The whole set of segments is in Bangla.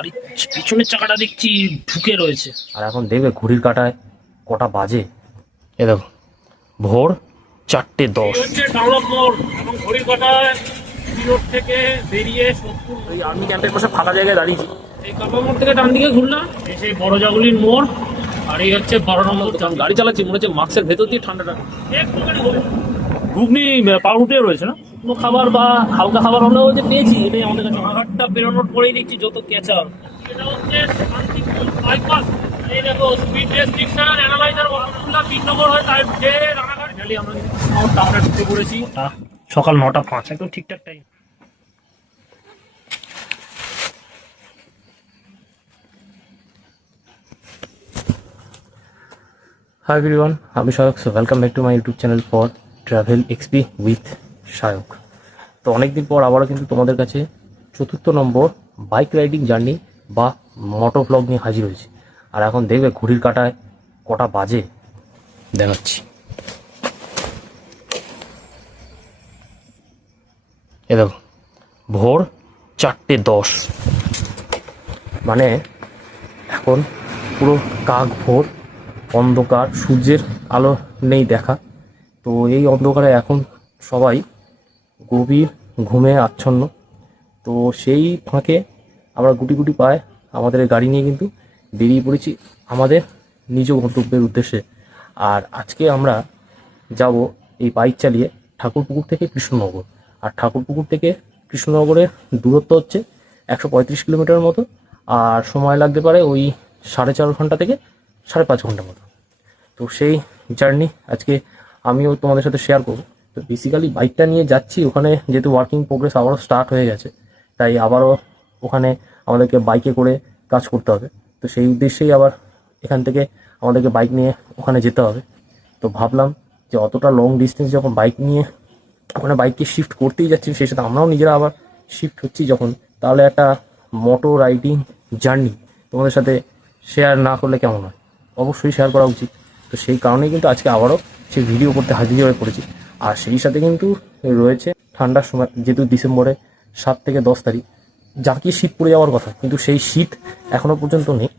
গাড়ির পিছনের চাকাটা দেখছি ঢুকে রয়েছে। আর এখন দেখবে ঘড়ির কাঁটায় কটা বাজে। এ দেখো ভোর 4:10। হচ্ছে ডানলপ মোড় এবং ঘড়ির কাঁটায় রোড থেকে বেরিয়ে 70 ওই আর্মি ক্যাম্পের পাশে ফাঁকা জায়গায় দাঁড়িয়েছি। এই কাপা মোড় থেকে ডান দিকে ঘুরলাম, এসে বড় জাগুলির মোড়। আর এই হচ্ছে 12 নম্বর দোকান। গাড়ি চালাচ্ছি মনে হচ্ছে মাস্কের ভেতর দিয়ে ঠান্ডাটা একটুখানি ঘুগনি পাউরুটিও রয়েছে না, কোনো খাবার বা হালকা খাবার হলেও যে পেয়েছি এটাই আমাদের কাছে। ঘাটটা বেরোনোর পরেই দেখছি যত ক্যাচার। এটা হচ্ছে শান্তিপুর বাইপাস। এই দেখো স্পিড রেস্ট্রিকশন অ্যানালাইজার বন্ধুরা 3 নম্বর হয় তাই যে রানাঘাট গেলে আমরা টাউনে ঢুকে পড়েছি। সকাল 9:05 একদম ঠিকঠাক টাইম। হাই এভরিওয়ান, আমি Sayak. So welcome back to my YouTube channel for travel XP with Sayak. তো অনেকদিন পর আবারও কিন্তু তোমাদের কাছে 4র্থ নম্বর বাইক রাইডিং জার্নি বা মোটো ব্লগ নিয়ে হাজির হয়েছি। আর এখন দেখবে ঘড়ির কাঁটায় কটা বাজে দেখাচ্ছি। এ দেখো ভোর 4:10, মানে এখন পুরো কাক ভোর, অন্ধকার, সূর্যের আলো নেই দেখা। তো এই অন্ধকারে এখন সবাই গভীর ঘুমে আচ্ছন্ন। তো সেই ফাঁকে আমরা গুটি গুটি পায়ে আমাদের গাড়ি নিয়ে কিন্তু বেরিয়ে পড়েছি আমাদের নিজ গন্তব্যের উদ্দেশ্যে। আর আজকে আমরা যাব এই বাইক চালিয়ে ঠাকুরপুকুর থেকে কৃষ্ণনগর। আর ঠাকুরপুকুর থেকে কৃষ্ণনগরের দূরত্ব হচ্ছে 135 কিলোমিটারের মতো। আর সময় লাগতে পারে ওই 4.5 ঘন্টা থেকে 5.5 ঘন্টার মতো। তো সেই জার্নি আজকে আমিও তোমাদের সাথে শেয়ার করবো। তো বেসিক্যালি বাইকটা নিয়ে যাচ্ছি ওখানে, যেহেতু ওয়ার্কিং প্রোগ্রেস আবারও স্টার্ট হয়ে গেছে, তাই আবারও ওখানে আমাদেরকে বাইকে করে কাজ করতে হবে। তো সেই উদ্দেশ্যেই আবার এখান থেকে আমাদেরকে বাইক নিয়ে ওখানে যেতে হবে। তো ভাবলাম যে অতটা লং ডিস্টেন্স যখন বাইক নিয়ে ওখানে বাইককে শিফট করতেই যাচ্ছি, সেই সাথে আমরাও নিজেরা আবার শিফট হচ্ছি যখন, তাহলে একটা মোটো রাইডিং জার্নি তোমাদের সাথে শেয়ার না করলে কেমন হয়? অবশ্যই শেয়ার করা উচিত। তো সেই কারণেই কিন্তু আজকে আবারও সেই ভিডিও করতে হাজির হয়ে পড়েছি। আর সেই সাথে কিন্তু রয়েছে ঠান্ডার সময়, যেহেতু ডিসেম্বরে 7 থেকে 10 তারিখ জাঁকিয়ে শীত পড়ে যাওয়ার কথা, কিন্তু সেই শীত এখনও পর্যন্ত নেই,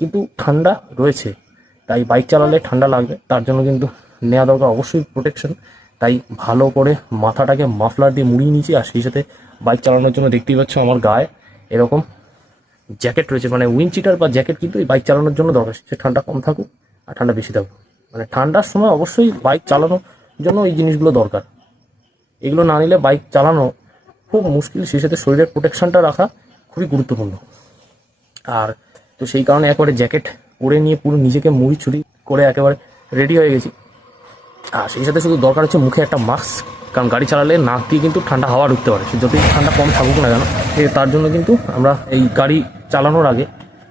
কিন্তু ঠান্ডা রয়েছে। তাই বাইক চালালে ঠান্ডা লাগবে, তার জন্য কিন্তু নেওয়া দরকার অবশ্যই প্রোটেকশন। তাই ভালো করে মাথাটাকে মাফলার দিয়ে মুড়িয়ে নিয়েছি। আর সেই সাথে বাইক চালানোর জন্য দেখতেই পাচ্ছ আমার গায়ে এরকম জ্যাকেট রয়েছে, মানে উইন্ডচিটার বা জ্যাকেট কিন্তু এই বাইক চালানোর জন্য দরকার। সে ঠান্ডা কম থাকুক আর ঠান্ডা বেশি থাকুক, মানে ঠান্ডার সময় অবশ্যই বাইক চালানোর জন্য এই জিনিসগুলো দরকার। এগুলো না নিলে বাইক চালানো খুব মুশকিল। সেই সাথে শরীরের প্রোটেকশনটা রাখা খুবই গুরুত্বপূর্ণ। আর তো সেই কারণে একেবারে জ্যাকেট পরে নিয়ে পুরো নিজেকে মুড়ি ছুরি করে একেবারে রেডি হয়ে গেছি। আর সেই সাথে শুধু দরকার হচ্ছে মুখে একটা মাস্ক, কারণ গাড়ি চালালে নাক দিয়ে কিন্তু ঠান্ডা হাওয়া ঢুকতে পারে, সে যতই ঠান্ডা কম থাকুক না কেন। তার জন্য কিন্তু আমরা এই গাড়ি চালানোর আগে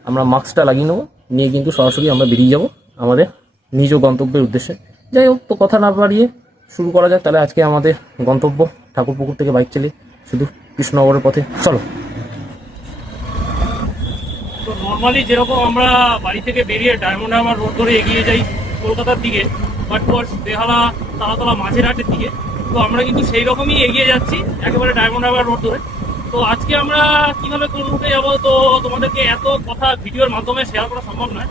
আমরা মাস্কটা লাগিয়ে নেবো, নিয়ে কিন্তু সরাসরি আমরা বেরিয়ে যাব আমাদের নিজ গন্তব্যের উদ্দেশ্যে। যাই হোক, তো কথা না বাড়িয়ে শুরু করা যাক তাহলে আজকে আমাদের গন্তব্য ঠাকুরপুকুর থেকে বাইক চালিয়ে শুধু কৃষ্ণনগরের পথে। চলো। তো নর্মালি যেরকম আমরা বাড়ি থেকে বেরিয়ে ডায়মন্ড হারবার রোড ধরে এগিয়ে যাই কলকাতার দিকে বা টুয়ার্ডস বেহালা, তালাতলা, মাঝেরহাটের দিকে, তো আমরা কিন্তু সেই রকমই এগিয়ে যাচ্ছি একেবারে ডায়মন্ড হারবার রোড ধরে। তো আজকে আমরা কীভাবে কোন রুটে যাবো তো তোমাদেরকে এত কথা ভিডিওর মাধ্যমে শেয়ার করা সম্ভব নয়।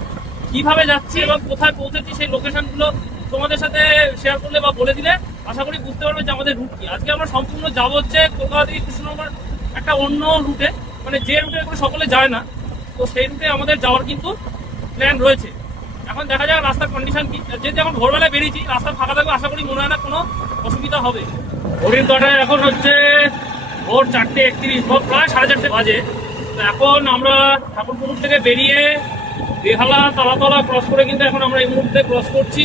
কীভাবে যাচ্ছি এবং কোথায় পৌঁছেছি সেই লোকেশনগুলো তোমাদের সাথে শেয়ার করলে বা বলে দিলে আশা করি বুঝতে পারবে যে আমাদের রুট কী। আজকে আমরা সম্পূর্ণ যাবো হচ্ছে কলকাতা থেকে কৃষ্ণনগর একটা অন্য রুটে, মানে যে রুটে করে সকলে যায় না, তো সেই রুটে আমাদের যাওয়ার কিন্তু প্ল্যান রয়েছে। এখন দেখা যাক রাস্তার কন্ডিশন কি। যেহেতু এখন ভোরবেলায় বেরিয়েছি, রাস্তা ফাঁকা থাকবে, আশা করি মনে হয় না কোনো অসুবিধা হবে। ঘড়ির কাঁটায় এখন হচ্ছে ভোর 4:31, ভোর প্রায় 4:30 বাজে। তো এখন আমরা ঠাকুরপুকুর থেকে বেরিয়ে বেহালা, তালাতলা ক্রস করে কিন্তু এখন আমরা এই মুহূর্তে ক্রস করছি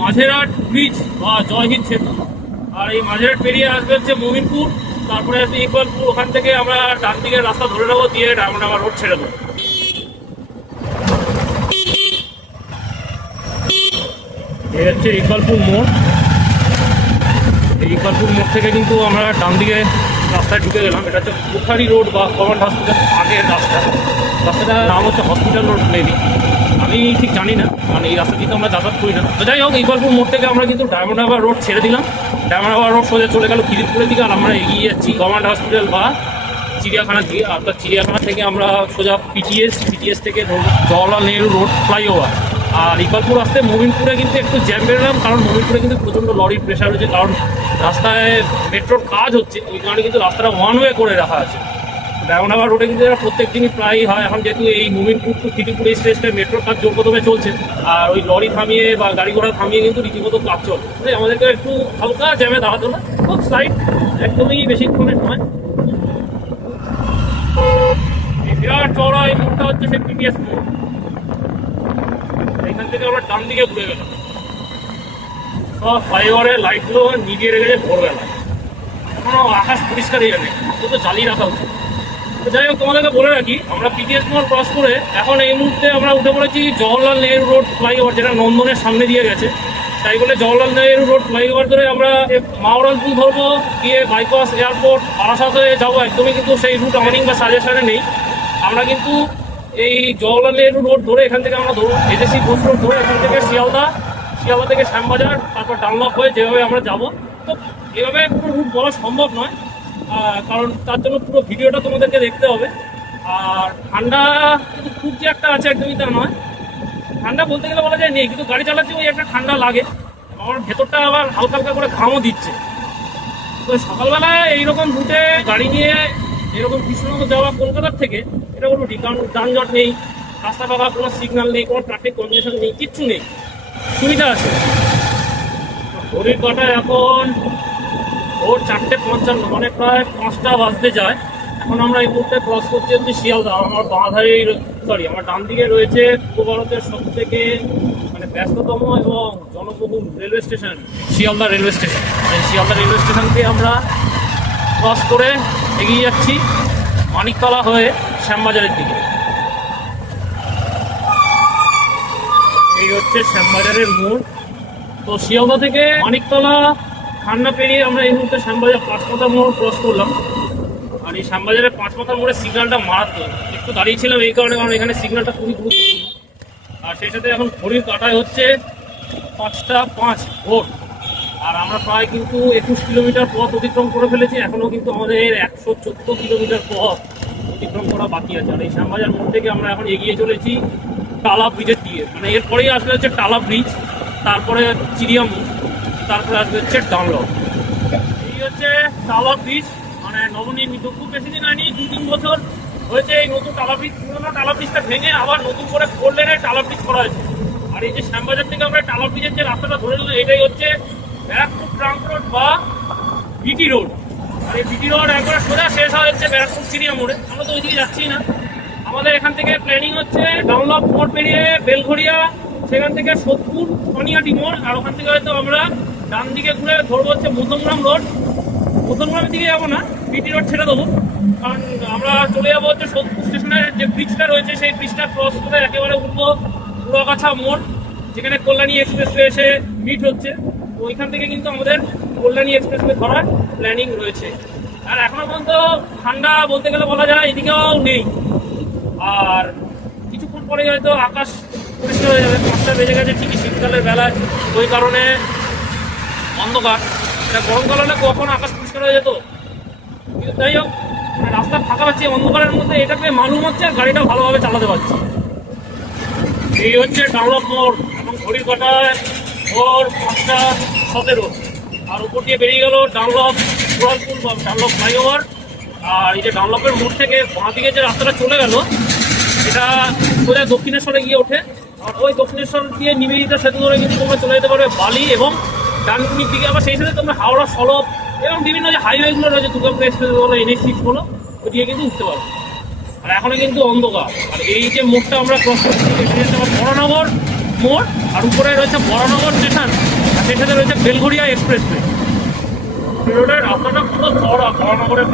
মাঝেরহাট ব্রিজ বা জয়হিন্দ সেতু। আর এই মাঝেরহাট পেরিয়ে আসবে হচ্ছে মোমিনপুর, তারপরে আসবে ইকবালপুর। ওখান থেকে আমরা ডান দিকের রাস্তা ধরে নেবো, দিয়ে ডায়মন্ড হারবার রোড ছেড়ে দেবো। এই হচ্ছে ইকবালপুর মোড়। এই ইকবালপুর মোড় থেকে কিন্তু আমরা ডান দিকে রাস্তায় ঢুকে গেলাম। এটা হচ্ছে কুঠারি রোড বা গভর্নমেন্ট হসপিটাল আগের রাস্তা। রাস্তাটার নাম হচ্ছে হসপিটাল রোড মেবি, আমি ঠিক জানি না, মানে এই রাস্তা কিন্তু আমরা যাতায়াত করি না। তো যাই হোক, ইকবালপুর মোড় থেকে আমরা কিন্তু ডায়মন্ড হারবার রোড ছেড়ে দিলাম। ডায়মন্ড হারবার রোড সোজা চলে গেল খিদিরপুরের দিকে, আর আমরা এগিয়ে যাচ্ছি গভর্নমেন্ট হসপিটাল বা চিড়িয়াখানার দিকে। আপনার চিড়িয়াখানা থেকে আমরা সোজা পিটিএস থেকে জওহরলাল নেহরু রোড ফ্লাইওভার, আর ইকবালপুর আসতে মোমিনপুরে কিন্তু একটু জ্যাম বেরোলাম, কারণ মোমিনপুরে কিন্তু প্রচণ্ড লরির প্রেশার হচ্ছে, কারণ রাস্তায় মেট্রোর কাজ হচ্ছে, ওই কারণে কিন্তু রাস্তাটা ওয়ান ওয়ে করে রাখা আছে। ডায়মন্ডহারবার রোডে কিন্তু এটা প্রত্যেক দিনই প্রায় হয়। এখন যেহেতু এই মোমিনপুর টু খিদিরপুর এই স্টেজটায় মেট্রোর কাজ জোর কদমে চলছে, আর ওই লরি থামিয়ে বা গাড়ি ঘোড়া থামিয়ে কিন্তু রীতিমতো কাজ চলছে, তাই আমাদেরকে একটু হালকা জ্যামে দাঁড়াতো না, খুব সাইড, একদমই বেশিক্ষণের নয়। এই বিরাট চওড়া এই মোড়টা হচ্ছে সেই পিটিএস মোড়। এখান থেকে আমরা ডান দিকে ঘুরে গেলাম, সব ফ্লাইওভারের লাইটগুলো নিভিয়ে রেখেছে ভোরবেলা, এখনো আকাশ পরিষ্কার হয়ে নেই, তো জ্বালিয়ে রাখা উচিত। তো যাই হোক, তোমাদেরকে বলে রাখি, আমরা পিটিএস মোড় ক্রস করে এখন এই মুহূর্তে আমরা উঠে পড়েছি জওহরলাল নেহরু রোড ফ্লাইওভার, যেটা নন্দনের সামনে দিয়ে গেছে। তাই বলে জওহরলাল নেহরু রোড ফ্লাইওভার ধরে আমরা মাওরানপুর ধরবো, গিয়ে বাইপাস এয়ারপোর্ট বারাসাত হয়ে যাবো, একদমই কিন্তু সেই রুট আমাদের বা সাজেশনে নেই। আমরা কিন্তু এই জওহরলাল নেহরু রোড ধরে এখান থেকে আমরা ধরবো এজেসি ঘোষ রোড ধরে এখান থেকে শিয়ালদা থেকে শ্যামবাজার, তারপর ডানলপ হয়ে যেভাবে আমরা যাব। তো এভাবে পুরো রুট বলা সম্ভব নয়, কারণ তার জন্য পুরো ভিডিওটা তোমাদেরকে দেখতে হবে। আর ঠান্ডা কিন্তু খুব যে একটা আছে একদমই তা নয়, ঠান্ডা বলতে গেলে বলা যায় নেই, কিন্তু গাড়ি চালাচ্ছি ওই একটা ঠান্ডা লাগে, আমার ভেতরটা আবার হালকা হালকা করে ঘামও দিচ্ছে। তো সকালবেলায় এইরকম রুটে গাড়ি নিয়ে এরকম কৃষ্ণনগর যাওয়া কলকাতার থেকে এটা বলবো ঠিক, কারণ যানজট নেই, রাস্তা পাকা, কোনো সিগন্যাল নেই, কোনো ট্রাফিক কন্ডিশন নেই, কিচ্ছু নেই, সুবিধা আছে। ঘড়ির কাঁটায় এখন ভোর 4:55, মানে প্রায় 5টা বাজতে যায়। এখন আমরা এই মুহূর্তে ক্রস করছি হচ্ছে শিয়ালদা। আমার আমার ডান দিকে রয়েছে পূর্ব ভারতের সব থেকে মানে ব্যস্ততম এবং জনবহুল railway station Sealdah railway station. এই শিয়ালদা রেলওয়ে স্টেশন দিয়ে আমরা ক্রস করে এগিয়ে যাচ্ছি মানিকতলা হয়ে শ্যামবাজারের দিকে। এই হচ্ছে শ্যামবাজারের মোড়। তো শিয়ালদা থেকে মানিকতলা ঠান্ডা পেরিয়ে আমরা এই মুহূর্তে শ্যামবাজার পাঁচমাথা মোড় ক্রস করলাম। আর এই শ্যামবাজারের পাঁচমাথা মোড়ের সিগন্যালটা মারাত্মক, একটু দাঁড়িয়েছিলাম এই কারণে, কারণ এখানে সিগন্যালটা খুবই গুরুত্বপূর্ণ। আর সেই সাথে এখন ঘড়ির কাঁটায় হচ্ছে 5:05 ভোর, আর আমরা প্রায় কিন্তু 21 কিলোমিটার পথ অতিক্রম করে ফেলেছি। এখনও কিন্তু আমাদের 114 কিলোমিটার পথ অতিক্রম করা বাকি আছে। আর এই শ্যামবাজার মোড় থেকে আমরা এখন এগিয়ে চলেছি টালা ব্রিজের দিকে, মানে এরপরেই আসলে হচ্ছে টালা ব্রিজ, তারপরে চিড়িয়ামোড়, তারপরে আসবে হচ্ছে ডানলপ। এই হচ্ছে টালা ব্রিজ, মানে নবনির্মিত, খুব বেশি দিন হয়নি, 2-3 বছর হয়েছে এই নতুন টালা ব্রিজ। পুরোনো টালা ব্রিজটা ভেঙে আবার নতুন করে 4 লেনের টালা ব্রিজ করা হয়েছে। আর এই যে শ্যামবাজার থেকে আমরা টালা ব্রিজের যে রাস্তাটা ধরে নিলাম, এটাই হচ্ছে ব্যারাকপুর ট্রাঙ্ক রোড বা বিটি রোড। আর এই বিটি রোড একবার সোজা শেষ হচ্ছে ব্যারাকপুর চিড়িয়ামোড়ে। আমরা তো ওইদিকে যাচ্ছি না, আমাদের এখান থেকে প্ল্যানিং হচ্ছে ডানলপ মোড় পেরিয়ে বেলঘড়িয়া, সেখান থেকে সোদপুর কনিয়াটি মোড়, আর ওখান থেকে হয়তো আমরা ডান দিকে ঘুরে ধরবো হচ্ছে মধ্যমগ্রাম রোড। মধ্যমগ্রামের দিকে যাবো না, বিটি রোড ছেড়ে দেবো, কারণ আমরা চলে যাবো হচ্ছে সোদপুর স্টেশনের যে ব্রিজটা রয়েছে সেই ব্রিজটা ক্রস করে একেবারে উঠবো পুরাগাছা মোড়, যেখানে কল্যাণী এক্সপ্রেসওয়ে এসে মিট হচ্ছে। তো ওইখান থেকে কিন্তু আমাদের কল্যাণী এক্সপ্রেসওয়ে ধরার প্ল্যানিং রয়েছে। আর এখনো পর্যন্ত ঠান্ডা বলতে গেলে বলা যায় এদিকেও নেই, আর কিছুক্ষণ পরে হয়তো আকাশ পরিষ্কার হয়ে যাবে। 5টা বেজে গেছে ঠিকই, শীতকালের বেলায়, ওই কারণে অন্ধকার। এটা গরমকাল হলে কখন আকাশ পরিষ্কার হয়ে যেত, কিন্তু যাই হোক, রাস্তা ফাঁকা পাচ্ছি অন্ধকারের মধ্যে, এটাকে মালুম হচ্ছে আর গাড়িটা ভালোভাবে চালাতে পারছি। এই হচ্ছে ডানলপ মোড়, এবং ঘড়ির কাঁটায় ভোর 5:17, আর উপর দিয়ে বেরিয়ে গেল ডানলপ গোয়ালপুর বা ডানলপ ফ্লাইওভার। আর এই যে ডানলপের মোড় থেকে বাঁ দিকে যে রাস্তাটা চলে গেল, এটা সোজা দক্ষিণেশ্বরে গিয়ে ওঠে। আর ওই দক্ষিণেশ্বর দিয়ে নিবেদিতা সেতু ধরে কিন্তু তোমরা চলে যেতে পারবে বালি এবং ডানকুনির দিকে। আবার সেই সাথে তোমরা হাওড়া সলপ এবং বিভিন্ন যে হাইওয়েগুলো রয়েছে, দুর্গাপুর এক্সপ্রেস বলো, NH6 বলো, ওই দিয়ে কিন্তু উঠতে পারবে। আর এখনো কিন্তু অন্ধকার। আর এই যে মোড়টা আমরা ক্রস করছি, এটা হচ্ছে আমার বরানগর মোড়, আর উপরে রয়েছে বরানগর স্টেশন, আর সেই সাথে রয়েছে বেলঘড়িয়া এক্সপ্রেসওয়ে। রোডের রাস্তাটা পুরো চড়া, বরানগরের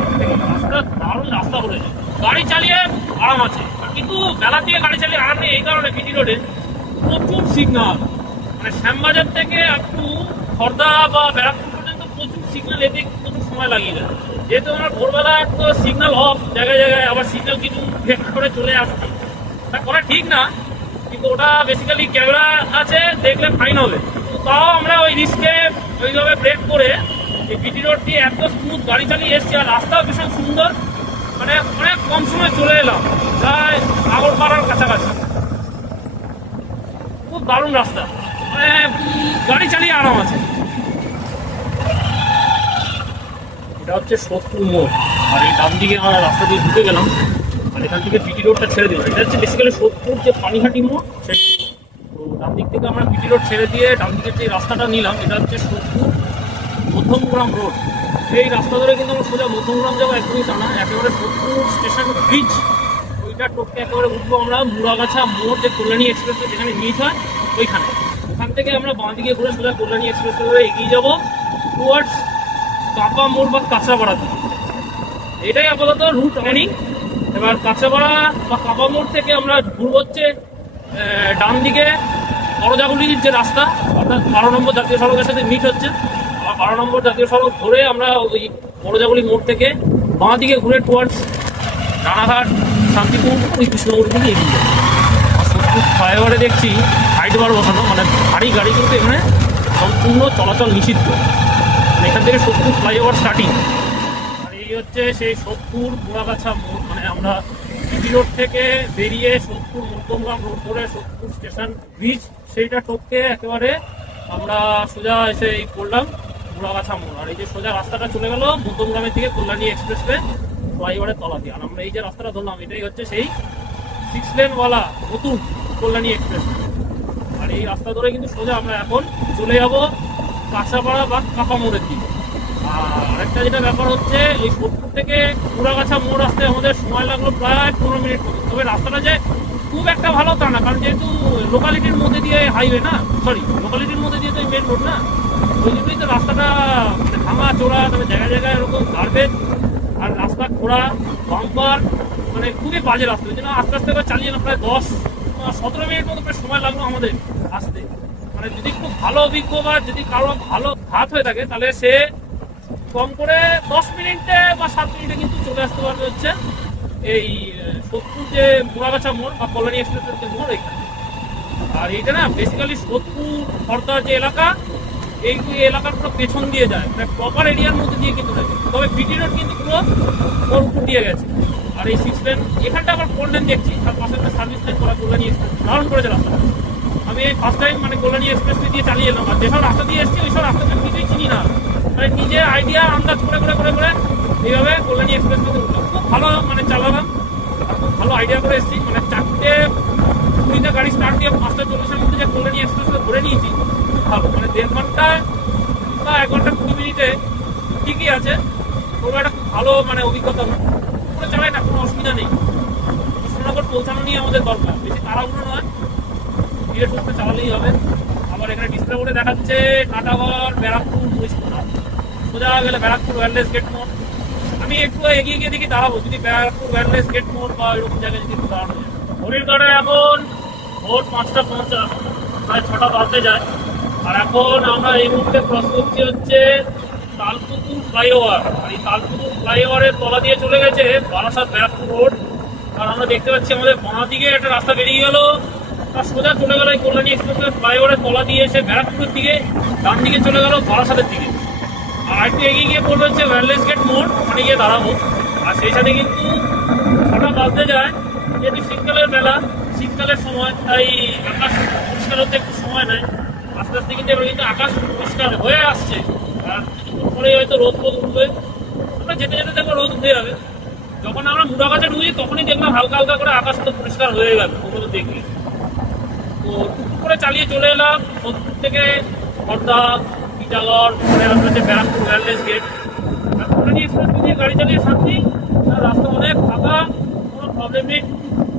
রাস্তা দারুণ রাস্তা করেছে, গাড়ি চালিয়ে আরাম আছে। কিন্তু বেলার দিকে গাড়ি চালিয়ে আরাম নেই, এই কারণে বিটি রোডে প্রচুর সিগনাল, মানে শ্যামবাজার থেকে একটু খর্দা বা ব্যারাকপুর পর্যন্ত প্রচুর সিগনাল, এতে প্রচুর সময় লাগিয়ে যায়। যেহেতু আমরা ভোরবেলা তো সিগনাল অফ জায়গায় জায়গায়, আবার সিগনাল কিছু ভেক্ট করে চলে আসছে, তা করা ঠিক না, কিন্তু ওটা বেসিক্যালি ক্যামেরা আছে, দেখলে ফাইন হবে। তাও আমরা ওই রিস্কে ওইভাবে ব্রেক করে এই বিটি রোড দিয়ে এত স্মুথ গাড়ি চালিয়ে এসছি, আর রাস্তাও ভীষণ সুন্দর। মানে অনেক কম সময় চলে এলাম, প্রায় আগরপাড়ার কাছাকাছি। খুব দারুণ রাস্তা, মানে গাড়ি চালিয়ে আরাম আছে। এটা হচ্ছে সোদপুর মোড়, আর এই ডান দিকে আমরা রাস্তা দিয়ে ঢুকে গেলাম, আর এখান থেকে বিটি রোডটা ছেড়ে দিলাম। এটা হচ্ছে বেসিক্যালি সোদপুর যে পানিহাটি মোড় সেই। তো ডান দিক থেকে আমরা বিটি রোড ছেড়ে দিয়ে ডান দিকের যে রাস্তাটা নিলাম, এটা হচ্ছে সোদপুর মধ্যমগ্রাম রোড। এই রাস্তা ধরে কিন্তু আমরা সোজা মধ্যমগ্রাম যাবো, একদমই তা না, একেবারে সোদপুর স্টেশন ব্রিজ ওইটা টোপকে একেবারে উঠবো আমরা মুড়াগাছা মোড়, যে কল্যাণী এক্সপ্রেসওয়ে যেখানে মিট হয় ওইখানে। ওখান থেকে আমরা বাঁ দিকে ঘুরে সোজা কল্যাণী এক্সপ্রেসওয়ে ধরে এগিয়ে যাবো টুয়ার্ডস কাপা মোড় বা কাঁচরাপাড়া দিকে। এটাই আপাতত রুট প্ল্যানিং। এবার কাঁচরাপাড়া বা কাপা মোড় থেকে আমরা ঘুরবো হচ্ছে ডান দিকে বড়জাগুলির যে রাস্তা, অর্থাৎ 12 নম্বর জাতীয় সড়কের সাথে মিট হচ্ছে। আর 12 নম্বর জাতীয় সড়ক ধরে আমরা ওই বড়জাগুলি মোড় থেকে বাঁ দিকে ঘুরে টুয়ার্ডস রানাঘাট, শান্তিপুর, ওই কৃষ্ণনগর দিকে এগিয়ে যাবো। আর সোদপুর ফ্লাইওভারে দেখছি সাইড বার বসানো, মানে ভারী গাড়ি কিন্তু এখানে সম্পূর্ণ চলাচল নিষিদ্ধ। এখান থেকে সোদপুর ফ্লাইওভার স্টার্টিং। আর এই হচ্ছে সেই সোদপুর মুড়াগাছা মোড়, মানে আমরা বিটি রোড থেকে বেরিয়ে সোদপুর মধ্যমগ্রাম রোড ধরে সোদপুর স্টেশন ব্রিজ সেইটা টপকে একেবারে আমরা সোজা এসে এই করলাম মুড়াগাছা মোড়। আর এই যে সোজা রাস্তাটা চলে গেল মধ্যমগ্রামের থেকে কল্যাণী এক্সপ্রেসওয়ে ফ্লাইওভারের তলা দিয়ে। আর আমরা এই যে রাস্তাটা ধরলাম, এটাই হচ্ছে সেই 6 লেনওয়ালা নতুন কল্যাণী এক্সপ্রেসওয়ে। আর এই রাস্তা ধরে কিন্তু সোজা আমরা এখন চলে যাবো কাঁচরাপাড়া বা কাপা মোড়ের দিকে। আর আরেকটা যেটা ব্যাপার হচ্ছে, এই সোদপুর থেকে মুড়াগাছা মোড় আসতে আমাদের সময় লাগলো প্রায় 15 মিনিট মতো। তবে রাস্তাটা যে খুব একটা ভালো তা না, কারণ যেহেতু লোকালিটির মধ্যে দিয়ে হাইওয়ে না, সরি লোকালিটির মধ্যে দিয়ে তো মেন রোড না, ওই জন্যই তো রাস্তাটা মানে ভাঙা চোরা, তবে জায়গায় জায়গায় এরকম গার্বেজ আর রাস্তা খোঁড়া, বাম্পার, মানে খুবই বাজে রাস্তা। ওই জন্য আস্তে আস্তে করে চালিয়ে না প্রায় 10-17 মিনিট মতো প্রায় সময় লাগলো আমাদের আসতে। মানে যদি খুব ভালো অভিজ্ঞ বা যদি কারো ভালো হাত হয়ে থাকে, তাহলে সে কম করে 10 মিনিটে বা 7 মিনিটে কিন্তু চলে আসতে পারবে হচ্ছে এই সোদপুর যে মুড়াগাছা মোড় বা কল্যাণী এক্সপ্রেসের যে মোড় এখানে। আর এইটা না বেসিক্যালি সোদপুর খড়দা যে এলাকা, এই এলাকার পুরো পেছন দিয়ে যায়, মানে প্রপার এরিয়ার মধ্যে দিয়ে কিন্তু থাকে। তবে বিটি রোড কিন্তু পুরো ওর উপর দিয়ে গেছে। আর এই 6 লেন এখানটা আবার 4 লেন দেখছি, তার পাশে একটা সার্ভিস লাইন করা কল্যাণী এক্সপ্রেস দারুণ করেছে রাস্তাটা। আমি এই ফার্স্ট টাইম মানে কল্যাণী এক্সপ্রেস দিয়ে চালিয়ে এলাম, আর যেসব রাস্তা দিয়ে এসেছি ওইসব রাস্তাটা কিছুই চিনি না, মানে নিজে আইডিয়া আন্দাজ করে করে করে করে এইভাবে কল্যাণী এক্সপ্রেস দিয়ে উঠলাম। খুব ভালো মানে চালালাম, আর খুব ভালো আইডিয়া করে এসেছি। মানে 4:20 গাড়ি স্টার্ট দিয়ে 5:40-এর মধ্যে যে কল্যাণী এক্সপ্রেসটা ধরে নিয়েছি, ভালো মানে 1.5 ঘন্টা বা 1 ঘন্টা 20 মিনিটে ঠিকই আছে। তবে একটা খুব ভালো মানে অভিজ্ঞতা পুরো চালাই না, কোনো অসুবিধা নেই। কৃষ্ণনগর পৌঁছানো নিয়ে আমাদের দরকার, বেশি তাড়াহুড়ো নয়, ধীরে সুস্থে চালালেই হবে। আবার এখানে ডিসপ্লে বোর্ডে দেখাচ্ছে নাটাগড়, ব্যারাকপুর, মহিষপুর। সোজা গেলে ব্যারাকপুর ওয়্যারলেস গেট মোড়। আমি একটু এগিয়ে গিয়ে দেখি দাঁড়াবো, যদি ব্যারাকপুর ওয়্যারলেস গেট মোড় বা এরকম জায়গায় যদি দাঁড়ানো যায়। ঘড়ির কাঁটায় এখন ভোর 5:50, প্রায় 6টা বাজতে যায়। আর এখন আমরা এই মুহূর্তে ক্রস করছি হচ্ছে তালপুকুর ফ্লাইওভার। আর এই তালপুকুর ফ্লাইওভারের তলা দিয়ে চলে গেছে বারাসাত ব্যারাকপুর রোড। আর আমরা দেখতে পাচ্ছি আমাদের বাঁ দিকে একটা রাস্তা বেরিয়ে গেল, আর সোজা চলে গেল এই কল্যাণী এক্সপ্রেসওয়ে ফ্লাইওভারের তলা দিয়ে এসে ব্যারাকপুরের দিকে, ডান দিকে চলে গেল বারাসাতের দিকে। আর একটু এগিয়ে গিয়ে পড়বে হচ্ছে ওয়্যারলেস গেট মোড়, ওখানে গিয়ে দাঁড়াবো। আর সেই সাথে কিন্তু 6টা বাজতে যায়, যেহেতু শীতকালের বেলা, শীতকালের সময়, তাই আকাশ পরিষ্কার হতে একটু সময় নেয়। আস্তে আস্তে কিন্তু এবার কিন্তু আকাশ পরিষ্কার হয়ে আসছে, আর কিছুক্ষণ পরেই হয়তো রোদ উঠবে। আমরা যেতে যেতে দেখবো রোদ উঠে যাবে। যখন আমরা মুড়াগাছা ঢুকি তখনই দেখলাম হালকা হালকা করে আকাশ তো পরিষ্কার হয়ে গেল, ওগুলো দেখি। তো টুকটুক করে চালিয়ে চলে এলাম সোদপুর থেকে খড়দা, টিটাগড়, পরে হচ্ছে Barrackpore wireless gate. Kalyani express দিয়ে গাড়ি চালিয়ে শান্তি, রাস্তা অনেক ফাঁকা, কোনো প্রবলেম নেই,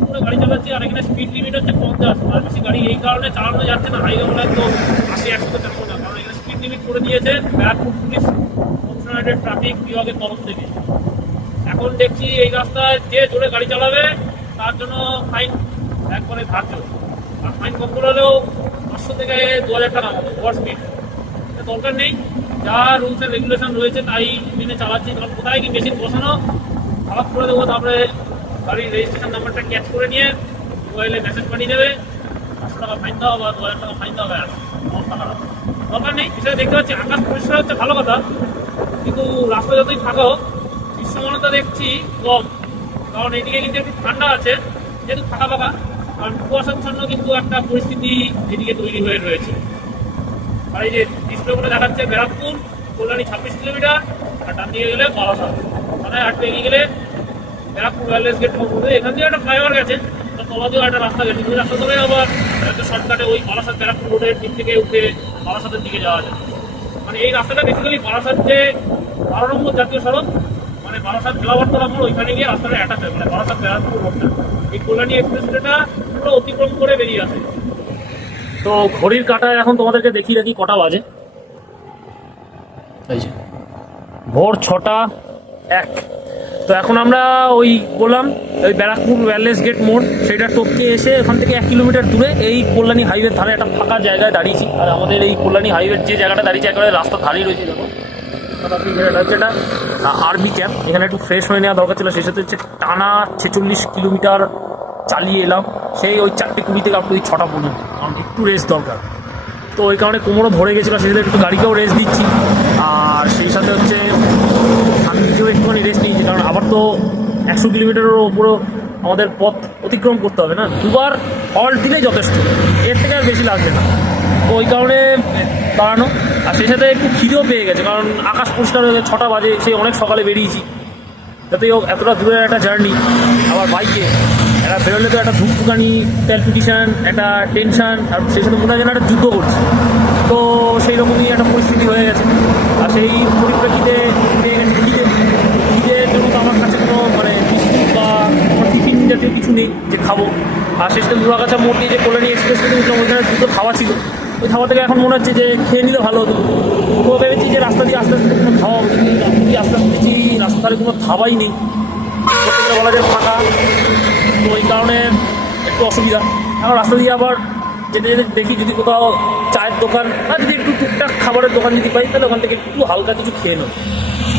পুরো গাড়ি চালাচ্ছি। আর এখানে স্পিড লিমিট হচ্ছে 50, তার বেশি গাড়ি এই কারণে চালানো যাচ্ছে না। হাইওয়ে তো 80-100 চালানো না, কারণ এখানে স্পিড লিমিট করে দিয়েছে ব্যারাকপুর পুলিশ কমিশনারেটের ট্রাফিক বিভাগের তরফ থেকে। এখন দেখছি এই রাস্তায় যে জোরে গাড়ি চালাবে তার জন্য ফাইন একবারে ধার্য। আর ফাইন কম করে হলেও 500 থেকে 2000 টাকা মতো ওভার স্পিড। দরকার নেই, যা রুলস এন্ড রেগুলেশন রয়েছে তাই মেনে চালাচ্ছি। কারণ কোথায় কি মেশিন বসানো খারাপ করে দেবো, তারপরে গাড়ির রেজিস্ট্রেশন নাম্বারটা ক্যাচ করে নিয়ে মোবাইলে মেসেজ পাঠিয়ে দেবে, 500 টাকা ফাইন দেওয়া বা 2000 টাকা ফাইন দেওয়া হবে। দরকার নেই। হিসেবে দেখতে পাচ্ছি আকাশ পরিষ্কার হচ্ছে, ভালো কথা, কিন্তু রাস্তা যতই ফাঁকা হোক দৃশ্যমানতা দেখছি কম। কারণ এইদিকে কিন্তু একটু ঠান্ডা আছে, যেহেতু ফাঁকা ফাঁকা, কারণ কুয়াশাচ্ছন্ন কিন্তু একটা পরিস্থিতি এদিকে তৈরি হয়ে রয়েছে। আর এই যে ডিসপ্লে করে দেখাচ্ছে ব্যারাকপুর কল্যাণী 26 কিলোমিটার, আর ডান দিকে গেলে বারাসাত, মানে 8 এগিয়ে গেলে ব্যারাকপুর ওয়্যারলেস গেট পড়বে। এখান থেকে একটা ফ্লাইওভার গেছে, তলা দিয়েও একটা রাস্তা গেছে, দুই রাস্তা ধরে আবার একটা শর্টকাটে ওই বারাসাত ব্যারাকপুর রোডের দিক থেকে উঠে বারাসাতের দিকে যাওয়া যায়। মানে এই রাস্তাটা বেসিক্যালি বারাসাত যে 12 নম্বর জাতীয় সড়ক, মানে বারাসাত ভেলাবরতলা মোড়, ওইখানে গিয়ে রাস্তাটা অ্যাটাচ হয়, মানে বারাসাত ব্যারাকপুর রোডটা এই কল্যাণী এক্সপ্রেসওয়েটা পুরো অতিক্রম করে বেরিয়ে আসে। তো ঘড়ির কাঁটায় এখন তোমাদেরকে দেখিয়ে রাখি কটা বাজে। এই যে ভোর 6:01। তো এখন আমরা ওই বললাম ওই ব্যারাকপুর ওয়্যারলেস গেট মোড়, সেটা টপকে এসে এখান থেকে 1 কিলোমিটার দূরে এই কল্যাণী হাইওয়ের ধারে একটা ফাঁকা জায়গায় দাঁড়িয়েছি। আর আমাদের এই কল্যাণী হাইওয়ের যে জায়গাটা দাঁড়িয়েছে একেবারে রাস্তা ধারেই রয়েছে। দেখো এটা হচ্ছে এটা আরবি ক্যাম্প, এখানে একটু ফ্রেশ হয়ে নেওয়া দরকার ছিল। সেই সাথে হচ্ছে টানা 46 কিলোমিটার চালিয়ে এলাম, সেই ওই 4:20 থেকে আপনি ওই 6টা পর্যন্ত, কারণ একটু রেস্ট দরকার। তো ওই কারণে কোমরও ধরে গেছিলো, সেই সাথে একটু গাড়িকেও রেস্ট দিচ্ছি। আর সেই সাথে হচ্ছে আমি নিজেও একটুখানি রেস্ট নিয়েছি, কারণ আবার তো 100 কিলোমিটারের ওপরও আমাদের পথ অতিক্রম করতে হবে না, 2বার হল্ট দিলেই যথেষ্ট, এর থেকে আর বেশি লাগবে না। তো ওই কারণে দাঁড়ানো। আর সেই সাথে একটু খিদেও পেয়ে গেছে, কারণ আকাশ পরিষ্কার হয়ে গেছে, 6টা বাজে, সেই অনেক সকালে বেরিয়েছি। যাতেই হোক এতটা দূরের একটা জার্নি, আবার বাইকে একটা বেরোলে তো একটা ধূপকানি ক্যালকুলেশন, একটা টেনশন, আর সেই সাথে মনে হয় যেন একটা যুদ্ধ করছে। তো সেই রকমই একটা পরিস্থিতি হয়ে গেছে। আর সেই পরিপ্রেক্ষিতে পেয়ে গেছে খিদের জন্য তো আমার কাছে কোনো মানে বিস্কুট বা কোনো টিফিন জাতীয় কিছু নেই যে খাবো। আর সেই সাথে মুড়াগাছা মোড় দিয়ে যে কল্যাণী এক্সপ্রেস থেকে উঠলাম, ওইখানে দুটো খাওয়া ছিল, ওই খাওয়া থেকে এখন মনে হচ্ছে যে খেয়ে নিলে ভালো হতো। তো ভেবেছি যে রাস্তা দিয়ে আস্তে আস্তে কোনো খাওয়া হবে, কিন্তু রাস্তা দিয়ে আস্তে আস্তে দেখছি রাস্তায় কোনো খাওয়াই নেই, প্রত্যেকটা বলা যায় ফাঁকা। তো ওই কারণে একটু অসুবিধা। এখন রাস্তা দিয়ে আবার যেতে যেতে দেখি যদি কোথাও চায়ের দোকান বা যদি একটু টুকটাক খাবারের দোকান যদি পাই, তাহলে ওখান থেকে একটু হালকা কিছু খেয়ে নেব।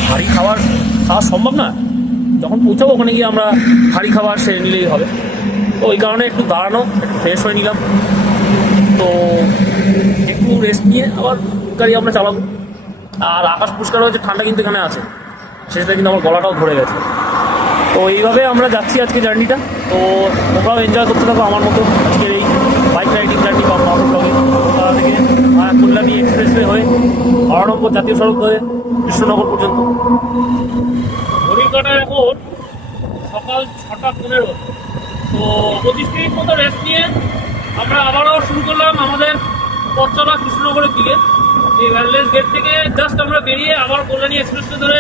ভারী খাওয়া সম্ভব না, যখন পৌঁছাবো ওখানে গিয়ে আমরা ভারী খাবার সেরে নিলেই হবে। তো ওই কারণে একটু দাঁড়ানো, একটু ফ্রেশ হয়ে নিলাম। তো একটু রেস্ট নিয়ে আবার গাড়ি আমরা চালাবো। আর আকাশ পরিষ্কার হয়েছে, ঠান্ডা কিন্তু এখানে আছে, সেটা কিন্তু আমার গলাটাও ধরে গেছে। তো এইভাবে আমরা যাচ্ছি আজকে জার্নিটা। তো তোমরাও এনজয় করতে থাকো আমার মতো আজকের এই বাইক রাইডিং জার্নি বা মোটর ব্লগে। কলকাতা থেকে কল্যাণী এক্সপ্রেসওয়ে হয়ে 12 নম্বর জাতীয় সড়ক হয়ে কৃষ্ণনগর পর্যন্ত। ঘড়ির কাঁটায় এখন সকাল 6:15। তো 25 মিনিট মতো রেস্ট নিয়ে আমরা আবারও শুরু করলাম আমাদের পথ চলা কৃষ্ণনগরের দিকে। এই ওয়্যারলেস গেট থেকে জাস্ট আমরা বেরিয়ে আবার কল্যাণী এক্সপ্রেসকে ধরে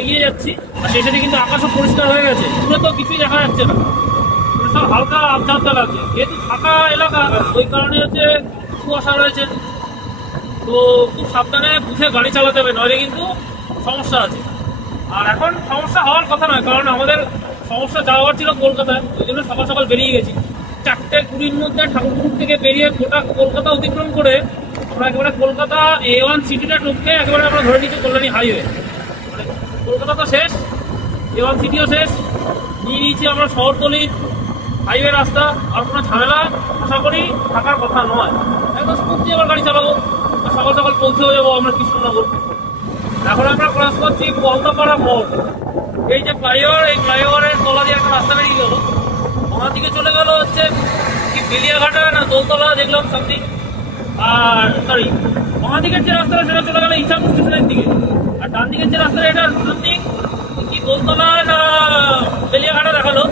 এগিয়ে যাচ্ছি। আর সেই সাথে কিন্তু আকাশও পরিষ্কার হয়ে গেছে, দূরে তো কিছুই দেখা যাচ্ছে না, সব হালকা আবছা আবছা লাগছে। যেহেতু ফাঁকা এলাকা, ওই কারণে হচ্ছে কুয়াশা রয়েছে। তো খুব সাবধানে বুঝে গাড়ি চালাতে হবে, নইলে কিন্তু সমস্যা আছে। আর এখন সমস্যা হওয়ার কথা নয়, কারণ আমাদের সমস্যা যাওয়ার ছিল কলকাতায়, ওই জন্য সকাল সকাল বেরিয়ে গেছি। 4:20 মধ্যে ঠাকুরপুকুর থেকে বেরিয়ে গোটা কলকাতা অতিক্রম করে আমরা একেবারে কলকাতা A1 সিটিটা টপকে একেবারে আমরা ধরে নিচ্ছি কল্যাণী হাইওয়ে। মানে কলকাতা তো শেষ, A1 সিটিও শেষ, নিয়ে নিয়েছি আমরা শহরতলির হাইওয়ে রাস্তা। আর কোনো ঝামেলা আশা করি থাকার কথা নয়, একদম স্কুপ দিয়ে আবার গাড়ি চালাবো, আর সকাল সকাল পৌঁছেও যাবো আমরা কৃষ্ণনগর। এখন আমরা ক্রস করছি পলতাপাড়া মোড়। এই যে ফ্লাইওভার, এই ফ্লাইওভারের তলা দিয়ে একটা রাস্তা বেরিয়ে গেল, আমার দিকে চলে গেল হচ্ছে কি বেলিয়াঘাটা না দোলতলা দেখলাম সামথিং। আর সরি, আমার দিকের যে রাস্তাটা সেটা চলে গেল ইচ্ছাপুর স্টেশনের দিকে। আর ডান দিকের যে রাস্তাটা এটা সামথিং কি দোলতলা না বেলিয়াঘাটা দেখালো,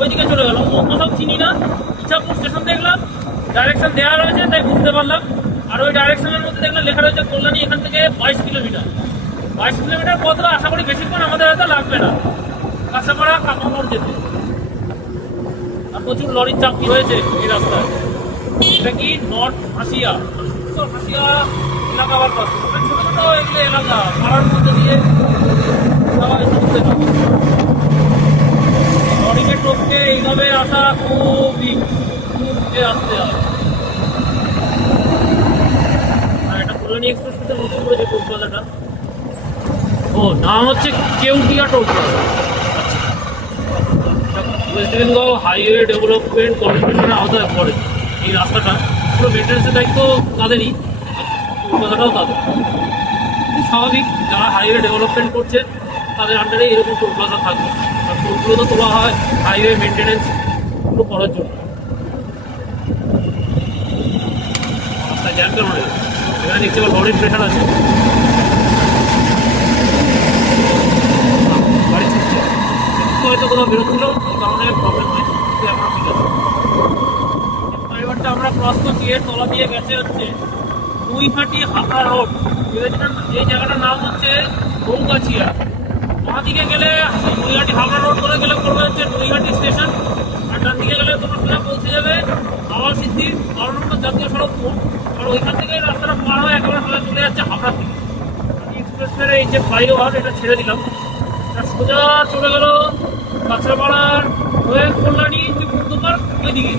ওই দিকে চলে গেল। অন্য সব চিনি না, ইচ্ছাপুর স্টেশন দেখলাম, ডাইরেকশন দেওয়া রয়েছে তাই বুঝতে পারলাম। আর ওই ডাইরেকশনের মধ্যে দেখলাম লেখা রয়েছে কল্যাণী এখান থেকে 22 কিলোমিটার। 22 কিলোমিটার পথটা আশা করি বেশিক্ষণ আমাদের হয়তো লাগবে না কাঁচাপাড়া কামামোড় যেতে। আর প্রচুর লরির চাপ কি হয়েছে এই রাস্তায়। এটা কি নর্থ হাসিয়া, উত্তর হাসিয়া এলাকা আবার পাচ্ছে, ছোট ছোট এগুলো এলাকা পাড়ার মধ্যে দিয়ে সবাই ঢুকতে যাবে। লরিকে টপকে এইভাবে আসা খুবই ঘুরতে আসতে হয়। আর এটা কল্যাণী এক্সপ্রেস থেকে নতুন করে যে টোল প্লাজাটা, ও নাম হচ্ছে Keutia toll plaza. West Bengal highway development কর্পোরেশনের আওতায় পড়ে এই রাস্তাটা। পুরো মেনটেন্সের দায়িত্ব তাদেরই, টোল প্লাজাটাও তাদের। খুব স্বাভাবিক, যারা হাইওয়ে ডেভেলপমেন্ট করছে তাদের আন্ডারে এরকম টোল প্লাজা থাকবে। আর টোলগুলো তো তোলা হয় হাইওয়ে মেনটেন্যান্স গুলো করার জন্য। রাস্তায় জ্যাম কেন নেই? এখানে দেখছি আবার লরির প্রেশার আছে, গাড়ি ছুটছে, হয়তো কোথাও বেরোচ্ছিল এই কারণে প্রবলেম হয়েছে। এখন ঠিক আছে। ড্রাইভারটা আমরা ক্রস করছি, এর তলা দিয়ে গেছে হচ্ছে নৈহাটি হাবড়া রোড। এই জায়গাটার নাম হচ্ছে গৌগাছিয়া। বাঁদিকে গেলে নৈহাটি হাবড়া রোড করে গেলে পড়বে হচ্ছে নৈহাটি স্টেশন, আর ডান দিকে গেলে তোমার সোজা পৌঁছে যাবে আওয়াল সিদ্ধি 12 নম্বর জাতীয় সড়ক মোড়। আর ওইখান থেকে রাস্তাটা পার হয়ে একেবারে সোজা চলে যাচ্ছে হাবড়া থেকে। এক্সপ্রেসওয়ের এই যে ফ্লাইওভার এটা ছেড়ে দিলাম, এটা সোজা চলে গেল কাঁচরাপাড়ার হয়ে কল্যাণী যে বুদ্ধপার ওইদিকে।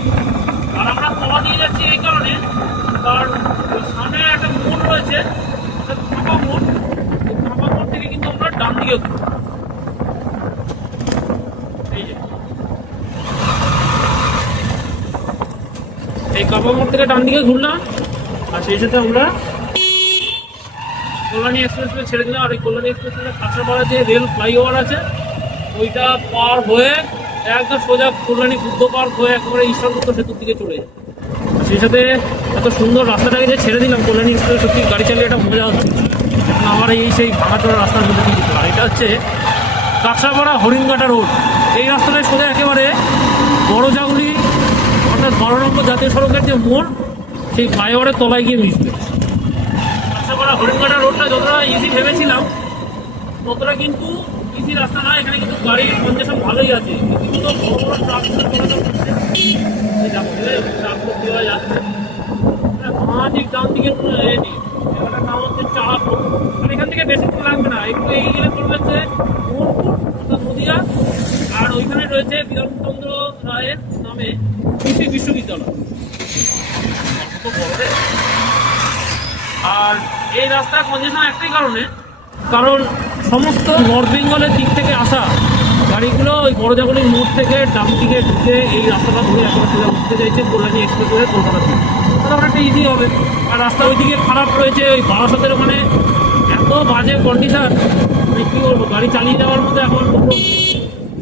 আর আমরা তলা দিয়ে যাচ্ছি এই কারণে, কারণ ওই সামনে একটা মোড় রয়েছে, ফাঁকা মোড়। এই ফাঁকা মোড় থেকে কিন্তু আমরা ডান দিকে ঘুরবো। এই যে এই কাপা মোড় থেকে ডান দিকে ঘুরলাম, আর সেই সাথে আমরা কল্যাণী এক্সপ্রেসওয়ে ছেড়ে দিলাম। আর এই কল্যাণী এক্সপ্রেসওয়ে কাঁচরাপাড়া যে রেল ফ্লাইওভার আছে ওইটা পার হয়ে একদম সোজা কল্যাণী বুদ্ধ পার্ক হয়ে একেবারে ঈশ্বরগুপ্ত সেতুর দিকে চলে যায়। সেই সাথে এত সুন্দর রাস্তাটাকে যে ছেড়ে দিলাম কল্যাণী এক্সপ্রেস, সত্যি গাড়ি চালিয়ে একটা মজা হচ্ছে। আমার এই সেই ভাঙাচোরা রাস্তার মধ্যে দিয়ে দিতে, আর এটা হচ্ছে কাঁচরাপাড়া হরিণঘাটা রোড। এই রাস্তাটায় সোজা একেবারে বড় জাগুলি অর্থাৎ 12 নম্বর জাতীয় সড়কের যে মোড় সেই ফ্লাইওভারের তলায় গিয়ে মিশবে। কাঁচরাপাড়া হরিণঘাটা রোডটা যতটা ইজি ভেবেছিলাম ততটা কিন্তু ইজি রাস্তা না। এখানে কিন্তু গাড়ির কন্ডিশন ভালোই আছে, কিন্তু বড় বড় ট্রাক চলাচল করছে, দেওয়া যাচ্ছে। সামাজিক ডান দিকে কোনো এ নেই, এখানটার নাম হচ্ছে চালাপুর। আর এখান থেকে বেশি দূর লাগবে না, একটু এগিয়ে গেলে পড়বে হচ্ছে মোহনপুর অর্থাৎ নদিয়া। আর ওইখানে রয়েছে বিধানচন্দ্র রায়ের নামে কৃষি বিশ্ববিদ্যালয়। আর এই রাস্তার কন্ডিশন একটাই কারণে, কারণ সমস্ত নর্থ বেঙ্গলের দিক থেকে আসা গাড়িগুলো ওই বড়জাগুলির মোড় থেকে ডান দিকে ঢুকে এই রাস্তাটা ধরে একেবারে সোজা উঠতে চাইছে কল্যাণী এক্সপ্রেসওয়ে কলকাতা থেকে। তাহলে একটা ইজি হবে। আর রাস্তা ওইদিকে খারাপ রয়েছে, ওই বারাসাতের ওখানে এত বাজে কন্ডিশন, মানে কী বলবো, গাড়ি চালিয়ে যাওয়ার মধ্যে এখন।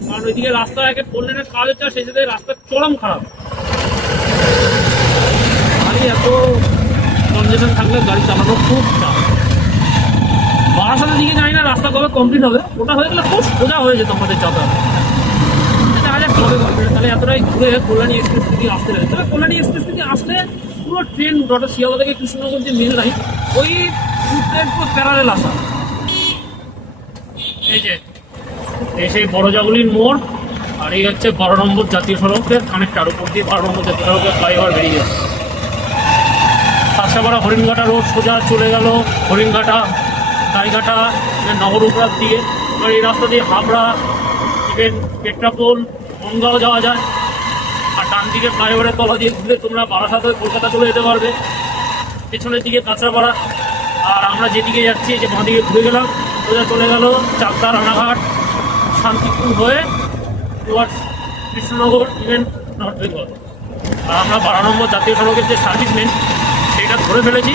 কারণ ওইদিকে রাস্তা একে কল্যাণের কাজ হচ্ছে, সেই সাথে রাস্তা চরম খারাপ। গাড়ি এত কন্ডিশন থাকলে গাড়ি চালানো খুব চাপ। বারাসাতের দিকে জানি না রাস্তা কবে কমপ্লিট হবে, ওটা হয়ে গেলে খুব সোজা হয়ে যেত আমাদের যাতায়াত। দেখা যাক কবে কমপ্লিট। তাহলে এতটাই ঘুরে কল্যাণী এক্সপ্রেস থেকে আসতে লাগে। তবে কল্যাণী এক্সপ্রেস থেকে আসলে পুরো ট্রেন রুট শিয়ালদা থেকে কৃষ্ণনগর যে মেল লাইন ওই রুটের পুরো প্যারালেল আসা। এই যে এই সেই বড় জাগুলির মোড়, আর এই হচ্ছে 12 নম্বর জাতীয় সড়কের কানেক্টার উপর দিয়ে 12 নম্বর জাতীয় সড়কের ফ্লাইওভার বেরিয়ে যাচ্ছে। কাঁচরাপাড়া হরিণঘাটা রোড সোজা চলে গেল হরিণঘাটা গাইঘাটা নগরুপরাত দিয়ে। এবার এই রাস্তা দিয়ে হাবড়া, ইভেন পেট্রাপোল, বনগাঁও যাওয়া যায়। আর ডান দিকে ফ্লাইওভারের তলা দিয়ে ঘুরে তোমরা বারাসাত হয়ে কলকাতা চলে যেতে পারবে। পেছনের দিকে কাঁচরাপাড়া। আর আমরা যেদিকে যাচ্ছি যে বাঁ দিকে ঘুরে গেলাম সোজা চলে গেল চাকদা, রানাঘাট, শান্তিপুর হয়ে towards Krishnanagar, even North Bengal. আর আমরা 12 নম্বর জাতীয় সড়কের যে সার্ভিস মেন সেইটা ধরে ফেলেছি।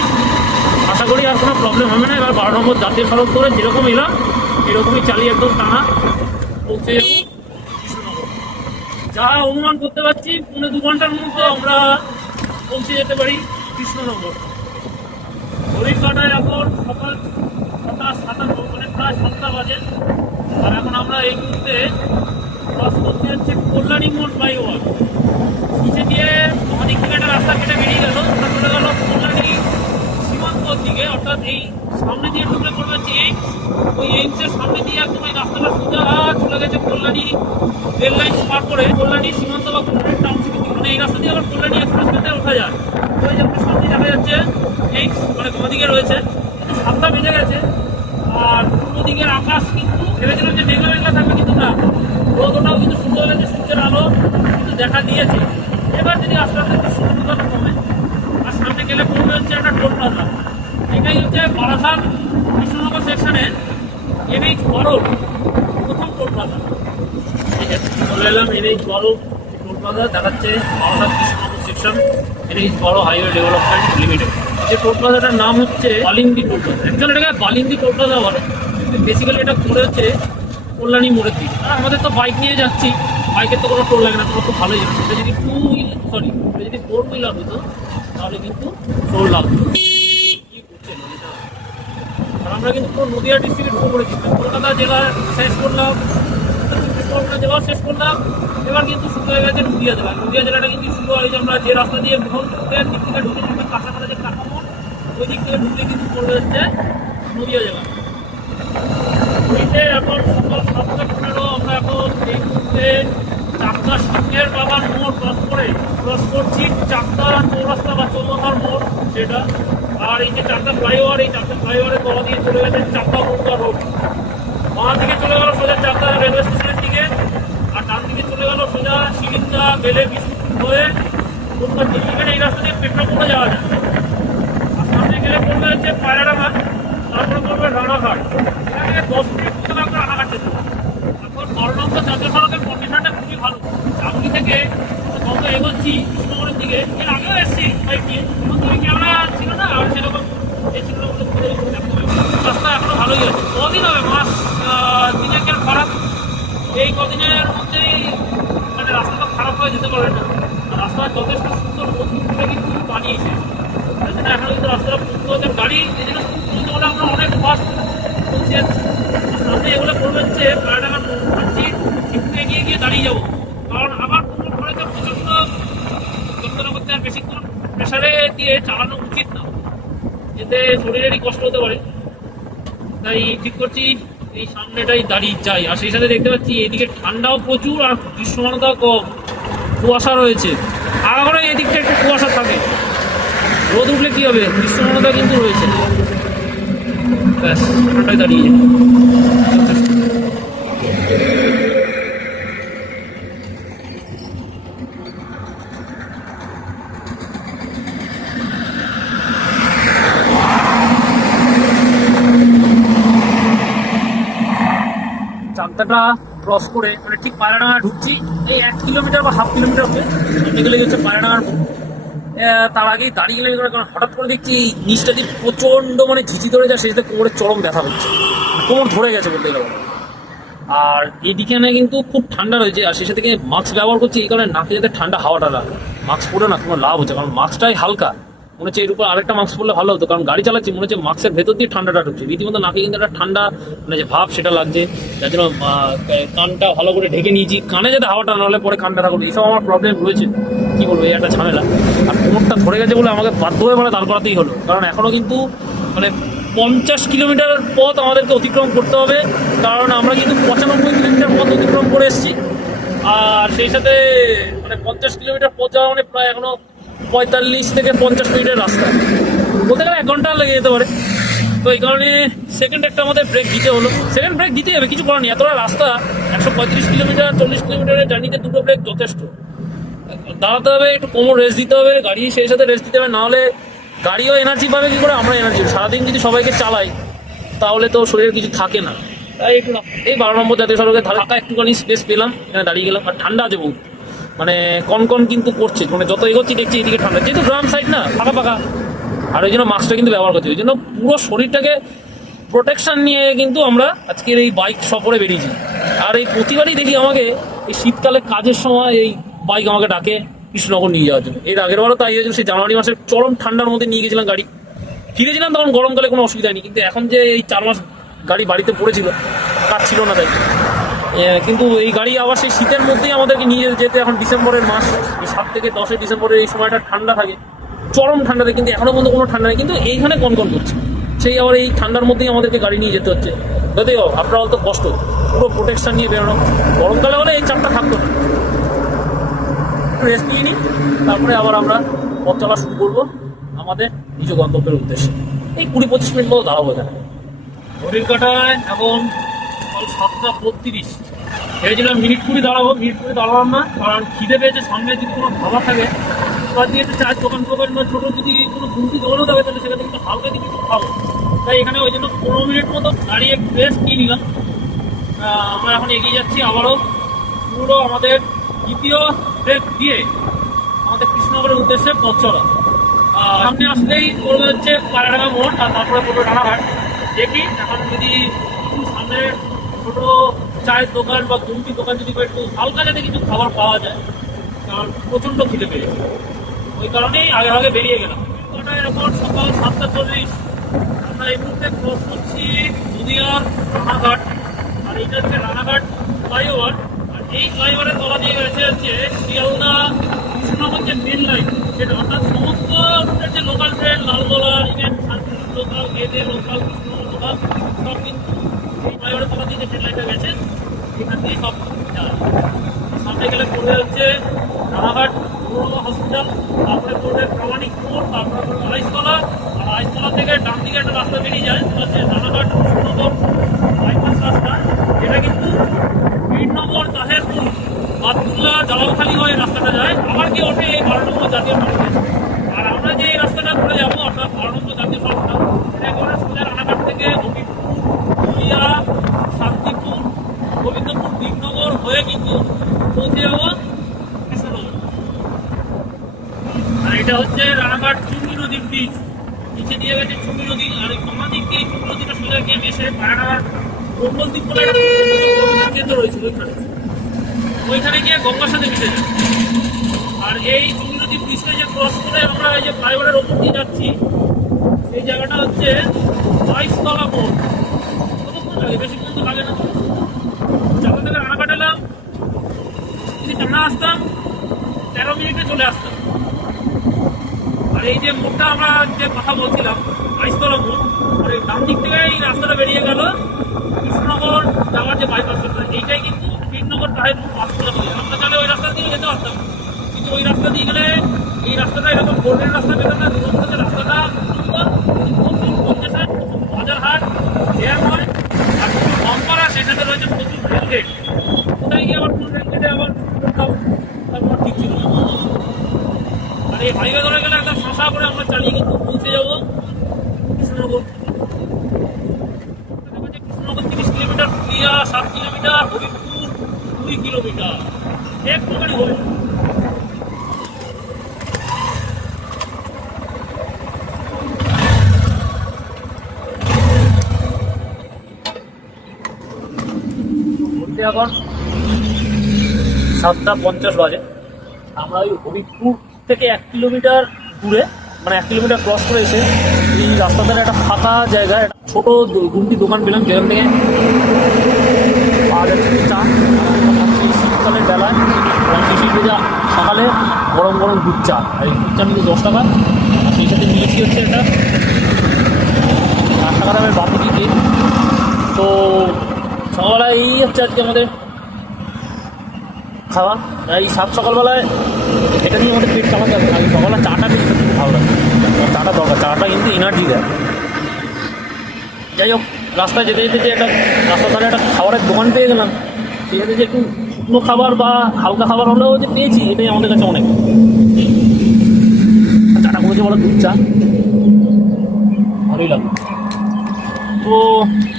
আশা করি আর কোনো প্রবলেম হবে না। এবার 12 নম্বর জাতীয় সড়ক করে যেরকম এলাম এরকমই চালিয়ে একদম টানা পৌঁছে যাবো কৃষ্ণনগর। যা অনুমান করতে পারছি 2.5 ঘন্টার মধ্যে আমরা পৌঁছে যেতে পারি কৃষ্ণনগর। হরিণঘাটায় এখন সকাল 7:57, মানে প্রায় 7টা বাজে। আর এখন আমরা এই মুহূর্তে ক্রস করতে হচ্ছে কল্যাণী মোড় ফ্লাইওভার। নিচে দিয়ে আমাদের থেকে একটা রাস্তা কেটে বেরিয়ে গেল, ওটা চলে গেল কল্যাণী সীমান্তর দিকে, অর্থাৎ এই সামনে দিয়ে ঢুকলে পড়বে হচ্ছে ওই এইমসের সামনে দিয়ে একদম এই রাস্তাটা সোজা চলে গেছে কল্যাণী রেল লাইন পার করে কল্যাণী সীমান্ত বা কল্যাণী টাউনশিপ। মানে এই রাস্তা দিয়ে আবার কল্যাণী এক্সপ্রেসওয়েতে ওঠা যায়। তো এই যে সামনে দেখা যাচ্ছে এইমস, মানে বাঁদিকে রয়েছে। কিন্তু 7টা বেজে গেছে, আর পূর্ব দিকের আকাশ কিন্তু ভেবেছিলাম যে মেঘলা মেঘলা থাকবে, কিন্তু না, রোদটাও কিন্তু সুন্দর হয়েছে, সূর্যের আলো কিন্তু দেখা দিয়েছে। এবার যদি আস্তে আস্তে একটু সূর্যটা কমে আর সামনে গেলে পড়বে হচ্ছে একটা টোল প্লাজা। এটাই হচ্ছে বারাসাত কৃষ্ণনগর সেকশনের NH12 প্রথম টোল প্লাজা। ঠিক আছে, চলে এলাম NH12 টোল প্লাজা দেখাচ্ছে Barasat Krishnanagar section NH12 highway development limited. যে টোল প্লাজাটার নাম হচ্ছে বালিন্দি টোল প্লাজা। অ্যাকচুয়ালি এটাকে বালিন্দি টোল প্লাজা বলে, কিন্তু বেসিক্যালি এটা করে হচ্ছে কল্যাণী মোড়ের দিকে। আর আমাদের তো বাইক নিয়ে যাচ্ছি, বাইকের তো কোনো টোল লাগে না, তোমার তো ভালোই যাচ্ছে। এটা যদি এটা যদি 4 হুইলার হতো তাহলে কিন্তু টোল লাগতো। কি করছেন এটা? আর আমরা কিন্তু পুরো নদীয়া ডিস্ট্রিক্টে ঢুকে পড়েছি। কলকাতা জেলা শেষ করলাম, কলকাতা জেলাও শেষ করলাম, এবার কিন্তু শুরু হয়ে গেছে নদীয়া জেলা। নদীয়া জেলাটা কিন্তু শুরু হয় যে আমরা যে রাস্তা দিয়ে মোহনপুরের দিক থেকে ঢুকে আমরা কাঁচাপাড়া যে কাঠামো, ওই দিক থেকে ঢুকলে কিন্তু পড়ে যাচ্ছে নদীয়া জেলা। এখন সকাল 7:15 আমরা এখন এই মুহূর্তে চাকদা সিংহের বাবার মোড় ক্রস করছি, চাকদা চৌরাস্তা বা চৌমাথার মোড় যেটা। আর এই যে চাকদা ফ্লাইওভার, এই চাকদা ফ্লাইওভারের তলা দিয়ে চলে গেছে চাকদা বড়ুয়া রোড। বাঁ দিকে চলে গেল সোজা চাকদা রেলওয়ে স্টেশনের দিকে, আর ডান দিকে চলে গেল সোজা শিলিন্দা বেলে বিষ্ণুপুর হয়ে কলকাতা দিকে। এখানে এই রাস্তা দিয়ে পেট্রাপোলে যাওয়া যায়। আর সামনে গেলে পড়বে হচ্ছে পায়রাডাঙ্গা, তারপরে পড়বে রানাঘাট। এখানে 10 মিনিট মতো আমরা রানাঘাট যেতে পারি। এখন 12 নম্বর জাতীয় সড়কের কন্ডিশনটা খুবই ভালো। চাকরি থেকে যত এগোচ্ছি কৃষ্ণনগরের দিকে, এর আগেও এসেছি বাইক নিয়ে, তখন তুমি ক্যামেরা ছিল না, আর সেরকম এ ছিল না বলে রাস্তা এখনো ভালোই আছে। কদিন হবে, মাস 3 খারাপ। এই কদিনের মধ্যেই মানে রাস্তা তো খারাপ হয়ে যেতে পারে না। রাস্তা যথেষ্ট সুন্দর মজবুত করে কিন্তু বানিয়েছে, তাই জন্য এখন কিন্তু রাস্তাটা পুরো হচ্ছে গাড়ি, এই জন্য বলে আমরা অনেক ফাস্ট চলছে। সামনে এগুলো করবে হচ্ছে পায়রাডাঙ্গার ভাবছি একটু এগিয়ে গিয়ে দাঁড়িয়ে যাবো, কারণ আমার পুরো করেছে প্রচণ্ড যন্ত্রণা করতে। আর বেশিক্ষণ প্রেশারে দিয়ে চালানো উচিত না, এতে শরীরেরই কষ্ট হতে পারে। তাই ঠিক করছি এই সামনেটাই দাঁড়িয়ে যাই। আর সেই সাথে দেখতে পাচ্ছি এদিকে ঠান্ডাও প্রচুর আর দৃশ্যমানতাও কম, কুয়াশা রয়েছে। আর এখন এদিকটা একটু কুয়াশা থাকে, রোদ উঠলে কি হবে, দৃশ্যমানতা কিন্তু রয়েছে। ব্যাস ঠান্ডায় দাঁড়িয়ে চাকদাটা ক্রস করে মানে ঠিক পায়রাডাঙ্গা ঢুকছি। এই 1 কিলোমিটার বা হাফ কিলোমিটার হবে সামনে গেলে হচ্ছে পায়রাডাঙ্গার মোড়। তার আগেই দাঁড়িয়ে গেলে কারণ হঠাৎ করে দেখছি এই নিচটা দিয়ে প্রচণ্ড মানে ঝিঝি ধরে যায়, সেই সাথে কোমরের চরম ব্যথা হচ্ছে, কোমর ধরে যাচ্ছে বলতে গেলে। আর এইদিকে কিন্তু খুব ঠান্ডা রয়েছে, আর সেই সাথে মাস্ক ব্যবহার করছি এই কারণে নাকে যাতে ঠান্ডা হাওয়াটা লাগে। মাস্ক পরে না কোনো লাভ হচ্ছে, কারণ মাস্কটাই হালকা, মনে হচ্ছে এর উপর আরেকটা মাস্ক পরলে ভালো হতো, কারণ গাড়ি চালাচ্ছি মনে হচ্ছে মাস্কের ভেতর দিয়ে ঠান্ডাটা ঢুকছে। রীতিমতো নাকে কিন্তু একটা ঠান্ডা মানে যে ভাব সেটা লাগছে, যার জন্য কানটা ভালো করে ঢেকে নিয়েছি, কানে যাতে হাওয়াটা না হলে পরে কান ব্যথা করবে। এইসব আমার প্রবলেম রয়েছে, কী বলবো, এই একটা ঝামেলা। আর কোমরটা ধরে গেছে বলে আমাকে বাধ্য হয়ে মানে দাঁড় করাতেই হলো, কারণ এখনও কিন্তু মানে 50 কিলোমিটার পথ আমাদেরকে অতিক্রম করতে হবে, কারণ আমরা কিন্তু 95 কিলোমিটার পথ অতিক্রম করে এসেছি। আর সেই সাথে মানে 50 কিলোমিটার পথ যাওয়া মানে প্রায় এখনো 45 থেকে 50 মিনিটের রাস্তা, বলতে গেলে 1 ঘন্টা লেগে যেতে পারে। তো এই কারণে সেকেন্ড একটা আমাদের ব্রেক দিতে হলো, সেকেন্ড ব্রেক দিতে হবে, কিছু করার নেই। এতটা রাস্তা 135 কিলোমিটার 40 কিলোমিটারের জার্নিতে 2টো ব্রেক যথেষ্ট। দাঁড়াতে হবে, একটু কোমর রেস্ট দিতে হবে, গাড়ি সেই সাথে রেস্ট দিতে হবে, নাহলে গাড়িও এনার্জি পাবে কী করে, আমরা এনার্জি। সারাদিন যদি সবাইকে চালাই তাহলে তো শরীরের কিছু থাকে না। তাই একটু এই 12 নম্বর জাতীয় সড়কের ধাক্কা একটুখানি স্পেস পেলাম, এখানে দাঁড়িয়ে গেলাম। আর ঠান্ডা আছে বহুত, মানে কনকন কিন্তু করছে, মানে যত এগোচ্ছি দেখছি এদিকে ঠান্ডা, যেহেতু গ্রাম সাইড না, ফাঁকা ফাঁকা। আর ওই জন্য মাস্কটা কিন্তু ব্যবহার করছি, ওই জন্য পুরো শরীরটাকে প্রোটেকশন নিয়ে কিন্তু আমরা আজকের এই বাইক সফরে বেরিয়েছি। আর এই প্রতিবারই দেখি আমাকে এই শীতকালে কাজের সময় এই বাইক আমাকে ডাকে কৃষ্ণনগর নিয়ে যাওয়ার জন্য। এর আগের বারও তাই হয়েছিল, সেই জানুয়ারি মাসের চরম ঠান্ডার মধ্যে নিয়ে গেছিলাম গাড়ি, ফিরেছিলাম তখন গরমকালে কোনো অসুবিধা নেই। কিন্তু এখন যে এই 4 মাস গাড়ি বাড়িতে পড়েছিল, কাজ ছিল না তাই, কিন্তু এই গাড়ি আবার সেই শীতের মধ্যেই আমাদেরকে নিয়ে যেতে। এখন ডিসেম্বরের মাস, 7 থেকে 10 ডিসেম্বরের এই সময়টা ঠান্ডা থাকে, চরম ঠান্ডাতে, কিন্তু এখনও পর্যন্ত কোনো ঠান্ডা নেই, কিন্তু এইখানে কনকন করছে। সেই আবার এই ঠান্ডার মধ্যেই আমাদেরকে গাড়ি নিয়ে যেতে হচ্ছে। যদিও আপনার তো কষ্ট, পুরো প্রোটেকশন নিয়ে বেরোনো। গরমকালে হলে এই চাপটা থাকতো না। রেস্ট নিয়ে নিই, তারপরে আবার আমরা পথ চলা শুরু করবো আমাদের নিজ গন্তব্যের উদ্দেশ্যে। এই 20-25 মিনিট মতো দাঁড়াবো এখানে। ঘড়ির কাটায় এখন সকাল 7:32। ভেবেছিলাম মিনিট 20 দাঁড়াবো, মিনিট 20 দাঁড়ালাম না, কারণ খিদে পেয়েছে। সামনে যদি কোনো খাবার থাকে তার দিয়ে একটু চায়ের দোকান টোকান বা ছোটো যদি কোনো গুমটি দোকানও থাকে তাহলে সেখানে কিন্তু হালকা কিছু খাবো। তাই এখানে ওই জন্য 15 মিনিট মতো দাঁড়িয়ে একটু রেস্ট নিয়ে নিলাম। আমরা এখন এগিয়ে যাচ্ছি আবারও পুরো আমাদের দ্বিতীয় ব্রেক দিয়ে আমাদের কৃষ্ণনগরের উদ্দেশ্যে পথ চলা। সামনে আসলেই পড়বে হচ্ছে পায়রাডাঙ্গা মোড়, আর তারপরে পড়বে রানাঘাট। দেখি এখন যদি সামনে ছোটো চায়ের দোকান বা গুমটি দোকান যদি বা একটু হালকা যাতে কিছু খাবার পাওয়া যায়, কারণ প্রচণ্ড খিদে পেয়েছে। ওই কারণেই আগে আগে বেরিয়ে গেলাম। এখন সকাল 7:40, আমরা এই মুহূর্তে ক্রস করছি নদীয়ার রানাঘাট। আর এইটা হচ্ছে রানাঘাট ফ্লাইওভার। আর এই ফ্লাইওভারের তলা দিয়ে গেছে হচ্ছে শিয়ালদা কৃষ্ণনগর যে মেন লাইন, সেটা অর্থাৎ সমস্ত রুটের যে local train, Lalgola, even Shantipur local, Gede local, Krishnanagar local, সব কিন্তু এই ফ্লাইওভারের তলা দিয়ে যে ট্রেন লাইনটা গেছে এখান দিয়ে সব যায়। সামনে গেলে পড়বে হচ্ছে রানাঘাট হসপিটাল, তারপরে পড়বে প্রামাণিকপুর, তারপরে পড়বে আইসতলা। আর আইসতলা থেকে ডান দিকে একটা রাস্তা বেরিয়ে যায়, হচ্ছে রানাঘাট কৃষ্ণনগর বাইপাস রাস্তা। যেটা কিন্তু বীরনগর, তাহেরপুর, বাদুল্লা, জালালখালি হয়ে রাস্তাটা যায়, আবার কি ওঠে এই 12 নম্বর জাতীয় সড়কে। আর আমরা যে এই রাস্তাটা করে যাবো, অর্থাৎ 12 নম্বর জাতীয় সড়কটা, এটা একেবারে সোজা রানাঘাট থেকে হবিপুরিয়া, শান্তিপুর, গোবিন্দপুর, বীরনগর হয়ে কিন্তু পৌঁছে যাবো কৃষ্ণনগর। আর এটা হচ্ছে রানাঘাট চুঙ্গি নদীর ব্রিজ, নিচে দিয়ে গেছে চুঙ্গি নদী। আর এই বাঁ দিক দিয়ে চুঙ্গি নদীটা সোজা গিয়ে মেশে পায়রার মঙ্গলদ্বীপ বলে একটা পর্যটন কেন্দ্র রয়েছে, ওইখানে গিয়ে গঙ্গার সাথে মিশে যায়। আর এই চুঙ্গি নদী ব্রিজটা যে ক্রস করে আমরা এই যে ফ্লাইওভারের ওপর দিয়ে যাচ্ছি, এই জায়গাটা হচ্ছে 22তলা মোড়। কতক্ষণ লাগে? বেশিক্ষণ তো লাগে না। যখন থেকে রানাঘাট এলাম, যদি টানা আসতাম 13 মিনিটে চলে আসতাম। আর এই যে মোড়টা আমরা যে কথা বলছিলাম 22তলা মোড়, আর এই ডান দিক থেকে এই রাস্তাটা বেরিয়ে গেল কৃষ্ণনগর যাওয়ার যে বাইপাস রাস্তা, এইটাই কিন্তু বীরনগর তাহেরপুর বাসতলা হয়ে। আমরা তাহলে ওই রাস্তা দিয়ে যেতে পারতাম, কিন্তু ওই রাস্তা দিয়ে গেলে এই রাস্তাটা এরকম বোর্ডের রাস্তা পেতাম না। দূর থেকে রাস্তাটা সুন্দর, প্রচুর কনজেশন, বাজার হাট, জ্যাম হয়। আর প্রচুর লম্বা, সেখানে রয়েছে প্রচুর রেলগেট। কোথায় গিয়ে আবার কোন রেলগেটে আবার তারপর ঠিক ছিল না। আর এই হাইওয়ে ধরে গেলে একদম শাঁসা করে আমরা চালিয়ে কিন্তু পৌঁছে যাবো কৃষ্ণনগর। কৃষ্ণনগর 30 কিলোমিটার, পুরিয়া 7 কিলোমিটার, হবিপুর 2 কিলোমিটার, একটুখানি হবে। এখন 7:50 বাজে। আমরা ওই হবিপুর থেকে 1 কিলোমিটার দূরে, মানে 1 কিলোমিটার ক্রস করে এসে এই রাস্তাটার একটা ফাঁকা জায়গায় একটা ছোটো গুমটি দোকান পেলাম, যেখান থেকে পাওয়া যাচ্ছে চা। শীতকালের বেলায় শিশির ভেজা সকালে গরম গরম দুধ চা। আর এই দুধ চা কিন্তু 10 টাকা। আর সেই সাথে মিলেছি হচ্ছে এটা 8 টাকা দামের বাপুটি কেক। তো সকালবেলায় এই হচ্ছে আজকে আমাদের খাওয়া। এই সকালবেলায় এটা নিয়ে আমাদের পেট চালাতে হবে। আমি সকালবেলা চাটা কিন্তু খুব ভালো লাগে, চাটা দরকার। চাটা কিন্তু এনার্জি দেয়। যাই হোক, রাস্তায় যেতে যেতে যে একটা রাস্তার ধারে একটা খাবারের দোকান পেয়ে গেলাম, সেখানে যে একটু শুকনো খাবার বা হালকা খাবার হলেও যে পেয়েছি, এটাই আমাদের কাছে অনেক। চাটা করেছে বলো দুধ চা, ভালোই লাগলো। তো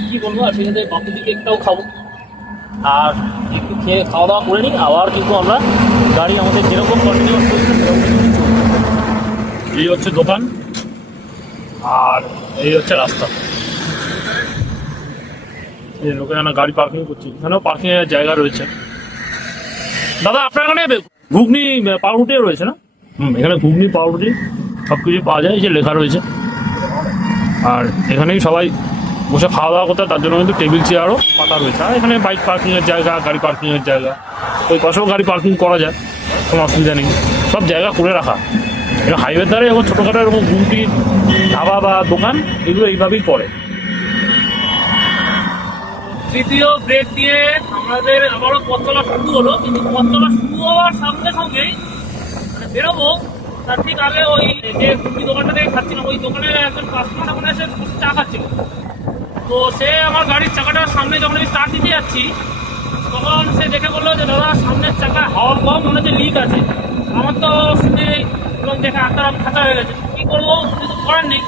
কী বলবো, আর সেখানে বাকি দিকে একটাও খাবো, আর একটু খেয়ে খাওয়া দাওয়া করে নিই। আবার কিন্তু আমরা গাড়ি আমাদের যেরকম কন্টিনিউয়াস চলছে সেরকম। এই হচ্ছে দোকান, আর এই হচ্ছে রাস্তা। এই লোকেরা গাড়ি পার্কিং করছে, এখানেও পার্কিংয়ের জায়গা রয়েছে। দাদা, আপনার এখানে ঘুগনি পাউরুটিও রয়েছে না? এখানে ঘুগনি পাউরুটি সব কিছু পাওয়া যায়, এই যে লেখা রয়েছে। আর এখানেই সবাই বসে খাওয়া দাওয়া করতে, তার জন্য কিন্তু টেবিল চেয়ারও পাতা রয়েছে। আর এখানে বাইক পার্কিংয়ের জায়গা, গাড়ি পার্কিংয়ের জায়গা, ওই পাশেও গাড়ি পার্কিং করা যায়, কোনো অসুবিধা নেই। সব জায়গা করে রাখা। এটা হাইওয়ের ধারে এবং ছোটোখাটো এরকম গুমটি ধাবা বা দোকান, এগুলো এইভাবেই করে। তৃতীয় ব্রেক দিয়ে আমাদের আবারও পথ চলা শুরু হলো, কিন্তু পথ চলা শুরু হওয়ার সঙ্গে সঙ্গেই মানে বেরোবো তার ঠিক আগে ওই যে গুমটি দোকানটা থেকে খাচ্ছিলাম, ওই দোকানে একজন কাস্টমার ওখানে এসে চা খাচ্ছিল। তো সে আমার গাড়ির চাকাটার সামনে যখন আমি স্টার্ট দিতে যাচ্ছি, তখন সে দেখে বললো যে দাদা, সামনের চাকায় হাওয়া কম, মনে হচ্ছে লিক আছে। আমার তো শুনে এবং দেখে আত্মার খাঁচা হয়ে গেছে। কী করবো, কিছু তো করার নেই।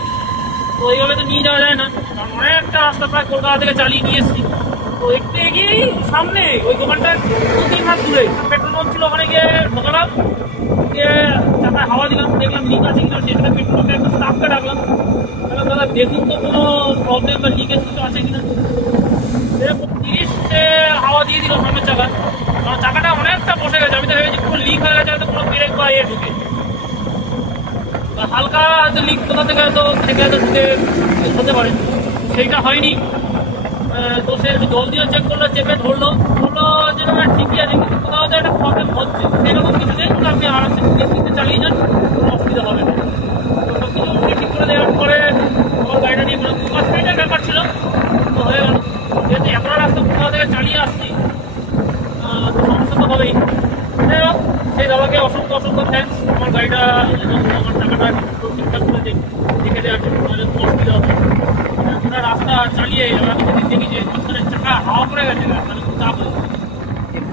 তো এইভাবে তো নিয়ে যাওয়া যায় না, কারণ অনেকটা রাস্তা প্রায় কলকাতা থেকে চালিয়ে নিয়ে এসেছি। তো একটু এগিয়েই সামনে ওই দোকানটার 2-3 হাত দূরে পেট্রোল পাম্প ছিল, ওখানে গিয়ে ঢোকালাম, গিয়ে চাকায় হাওয়া দিলাম, দেখলাম লিক আছে কিনা। সেখানে পেট্রোল পাম্পে একটা স্টাফকে ডাকলাম, দাদা দেখুন তো কোনো প্রবলেম বা লিকেজ কিছু আছে কিনা। এরকম 30 হাওয়া দিয়ে বা এ ঢুকে, বা হালকা হয়তো লিক কোথা থেকে হয়তো ঢুকে হতে পারে, সেইটা হয়নি। তো সে জল দিয়ে চেক করলো, চেপে ধরলো যে না ঠিকই আছে, কিন্তু কোথাও হয়তো একটা প্রবলেম হচ্ছে, সেরকম কিছু নেই। কিন্তু আপনি আরামসে নিশ্চিন্তে চালিয়ে যান, কোনো অসুবিধা হবে না। তো সব কিছু ঠিক করে দেওয়ার পরে আমার গাড়িটা নিয়ে 2-5 মিনিটের ব্যাপার ছিল, তো হয়ে গেল। যেহেতু এতটা রাস্তা কোথাও থেকে চালিয়ে আসছি, তো সমস্যা তো হবেই। যাই হোক, সেই দাদাকে অসংখ্য থ্যাঙ্কস, আমার গাড়িটা এবং আমার টাকাটা ঠিকঠাক করে দেখে দেওয়ার জন্য, নাহলে কোনো অসুবিধা হবে। পুরো রাস্তা চালিয়ে আমি যদি দেখি যে মাঝখানে চাকা হাওয়া করে গেছে, তাহলে খুব চাপ হয়ে যাবে।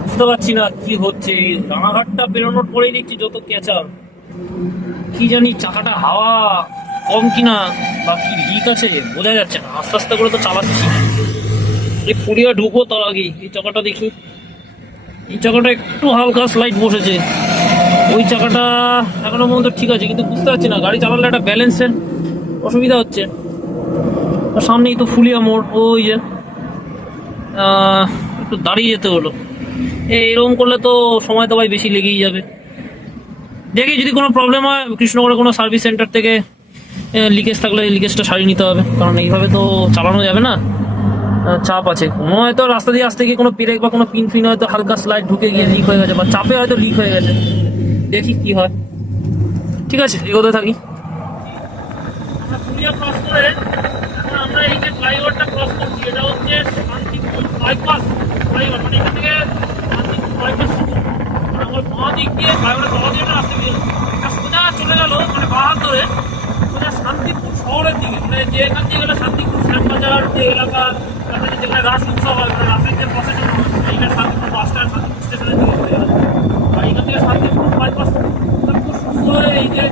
বুঝতে পারছি না কি হচ্ছে, রানাঘাটটা বেরোনোর পরেই দেখছি যত ক্যাচার। কি জানি চাকাটা হাওয়া কম কিনা বা কি লিক আছে বোঝা যাচ্ছে না। আস্তে আস্তে করে তো চালাচ্ছি, এই পুরিয়া ঢুকবো তার আগেই এই চাকাটা দেখি। এই চাকাটা একটু হালকা স্লাইড বসেছে, ওই চাকাটা এখনো পর্যন্ত ঠিক আছে, কিন্তু বুঝতে পারছি না গাড়ি চালালে একটা ব্যালেন্সের অসুবিধা হচ্ছে। আর সামনেই তো ফুলিয়া মোড়, ওই যে একটু দাঁড়িয়ে যেতে হলো। এরকম করলে তো সময় তো ভাই বেশি লেগেই যাবে। দেখি যদি কোনো প্রবলেম হয় কৃষ্ণনগরে কোনো সার্ভিস সেন্টার থেকে লিকেজ থাকলে লিকেজটা সারিয়ে নিতে হবে, কারণ এইভাবে তো চালানো যাবে না, চাপ আছে। কোনো হয়তো রাস্তা দিয়ে আসতে গিয়ে কোনো পেরেক বা কোনো পিন ফিন হয়তো হালকা স্লাইড ঢুকে গিয়ে লিক হয়ে গেছে, বা চাপে হয়তো লিক হয়ে গেছে। দেখি কি হয়। ঠিক আছে, এগোতে থাকি। আমরা পুরিয়া ক্রস করে এখন আমরা এই যে ফ্লাইওভারটা ক্রস করছি, এটা হচ্ছে শান্তিপুর বাইপাস ফ্লাইওভার। মানে এখান থেকে শান্তিপুর বাইপাস শুরু, মানে আমার বাঁ দিক দিয়ে ফ্লাইওভারের বাঁ দিয়ে একটা রাস্তা দিয়ে এটা সোজা চলে গেল, মানে বাঁ হাত ধরে সোজা শান্তিপুর শহরের দিকে। মানে যে এখান থেকে গেলে শান্তিপুর শ্যামবাজার যে এলাকা, তারপরে যেখানে রাস উৎসব হয়, মানে রাসের যে প্রসেশন হয়, এইখানে শান্তিপুর বাস স্ট্যান্ড, শান্তিপুর স্টেশনের দিকে চলে গেল। আর এখান থেকে শান্তিপুর বাইপাস শুরু হয়ে এই যে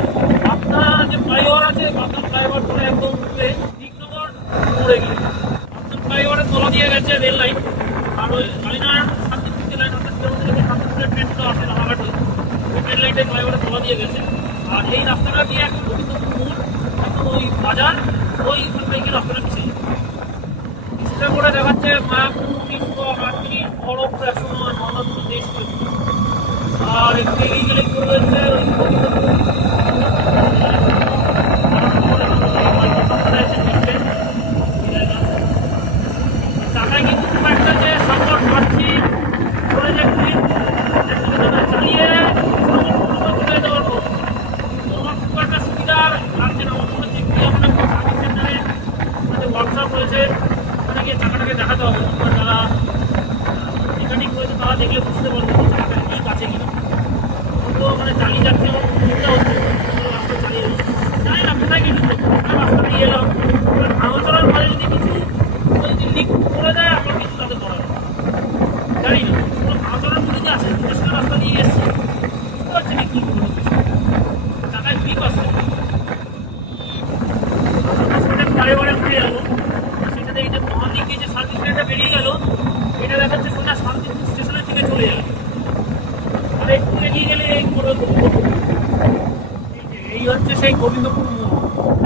পাবনা যে ফ্লাইওভার আছে, পাবনা ফ্লাইওভার ধরে একদম উঠে দিকনগর মোড়ে গিয়ে পাবনা ফ্লাইওভারের তলা দিয়ে গেছে রেল লাইন। আর ওই কালীনারায়ণ শান্তিপুর যে লাইন, অর্থাৎ শান্তিপুরের ট্রেনগুলো আসে রানাঘাট হয়ে, ওই ট্রেন লাইনটা ফ্লাইওভারের তলা দিয়ে গেছে। আর এই রাস্তাটা দিয়ে একদম গোবিন্দপুর মোড়, একদম ওই বাজার, ওইখানটায় গিয়ে রাস্তাটা মিশে যায়। কিছুটা করে দেখাচ্ছে মায়াপুর 338 খড়গপুর 109 দেশ। আর একটু এগিয়ে গেলে কি রয়েছে ওই চাকায় কিন্তু খুব একটা যে সাপোর্ট পাচ্ছি করে যে চালিয়ে চলে যেতে পারবো, আমার খুব একটা সুবিধা লাগছে না। আমার মনে হচ্ছে কি আমরা সার্ভিস সেন্টারে যে ওয়ার্কশপ রয়েছে ওখানে গিয়ে চাকাটাকে দেখাতে হবে, যারা মেকানিক রয়েছে তারা দেখলে বুঝতে পারবে চাকাটা ঠিক আছে কিনা। তো মানে চালিয়ে যাচ্ছে, আমার সুবিধা হচ্ছে, রাস্তা চালিয়ে জানি না কোথায় কিছু রাস্তা দিয়ে এলাম। ভাঙা চলার পরে যদি কিছু যদি লিক করে দেয়, আমার কিছু তাদের করা যাবে জানি না। কোনো ভাঙা চলার মধ্যে যে আছে সেটা রাস্তা দিয়ে এসছে, বুঝতে পারছি না কি করবো, চাকায় লিক আসছে। সেটা ফ্লাইওভারে উঠে গেল, সেটাতে এই যে মহাদিক যে সার্ভিস লেনটা বেরিয়ে গেল, এটা দেখাচ্ছে সোজা শান্তিপুর স্টেশনের দিকে চলে যাবে। আর একটু এগিয়ে গেলে এই হচ্ছে সেই গোবিন্দপুর মোড়।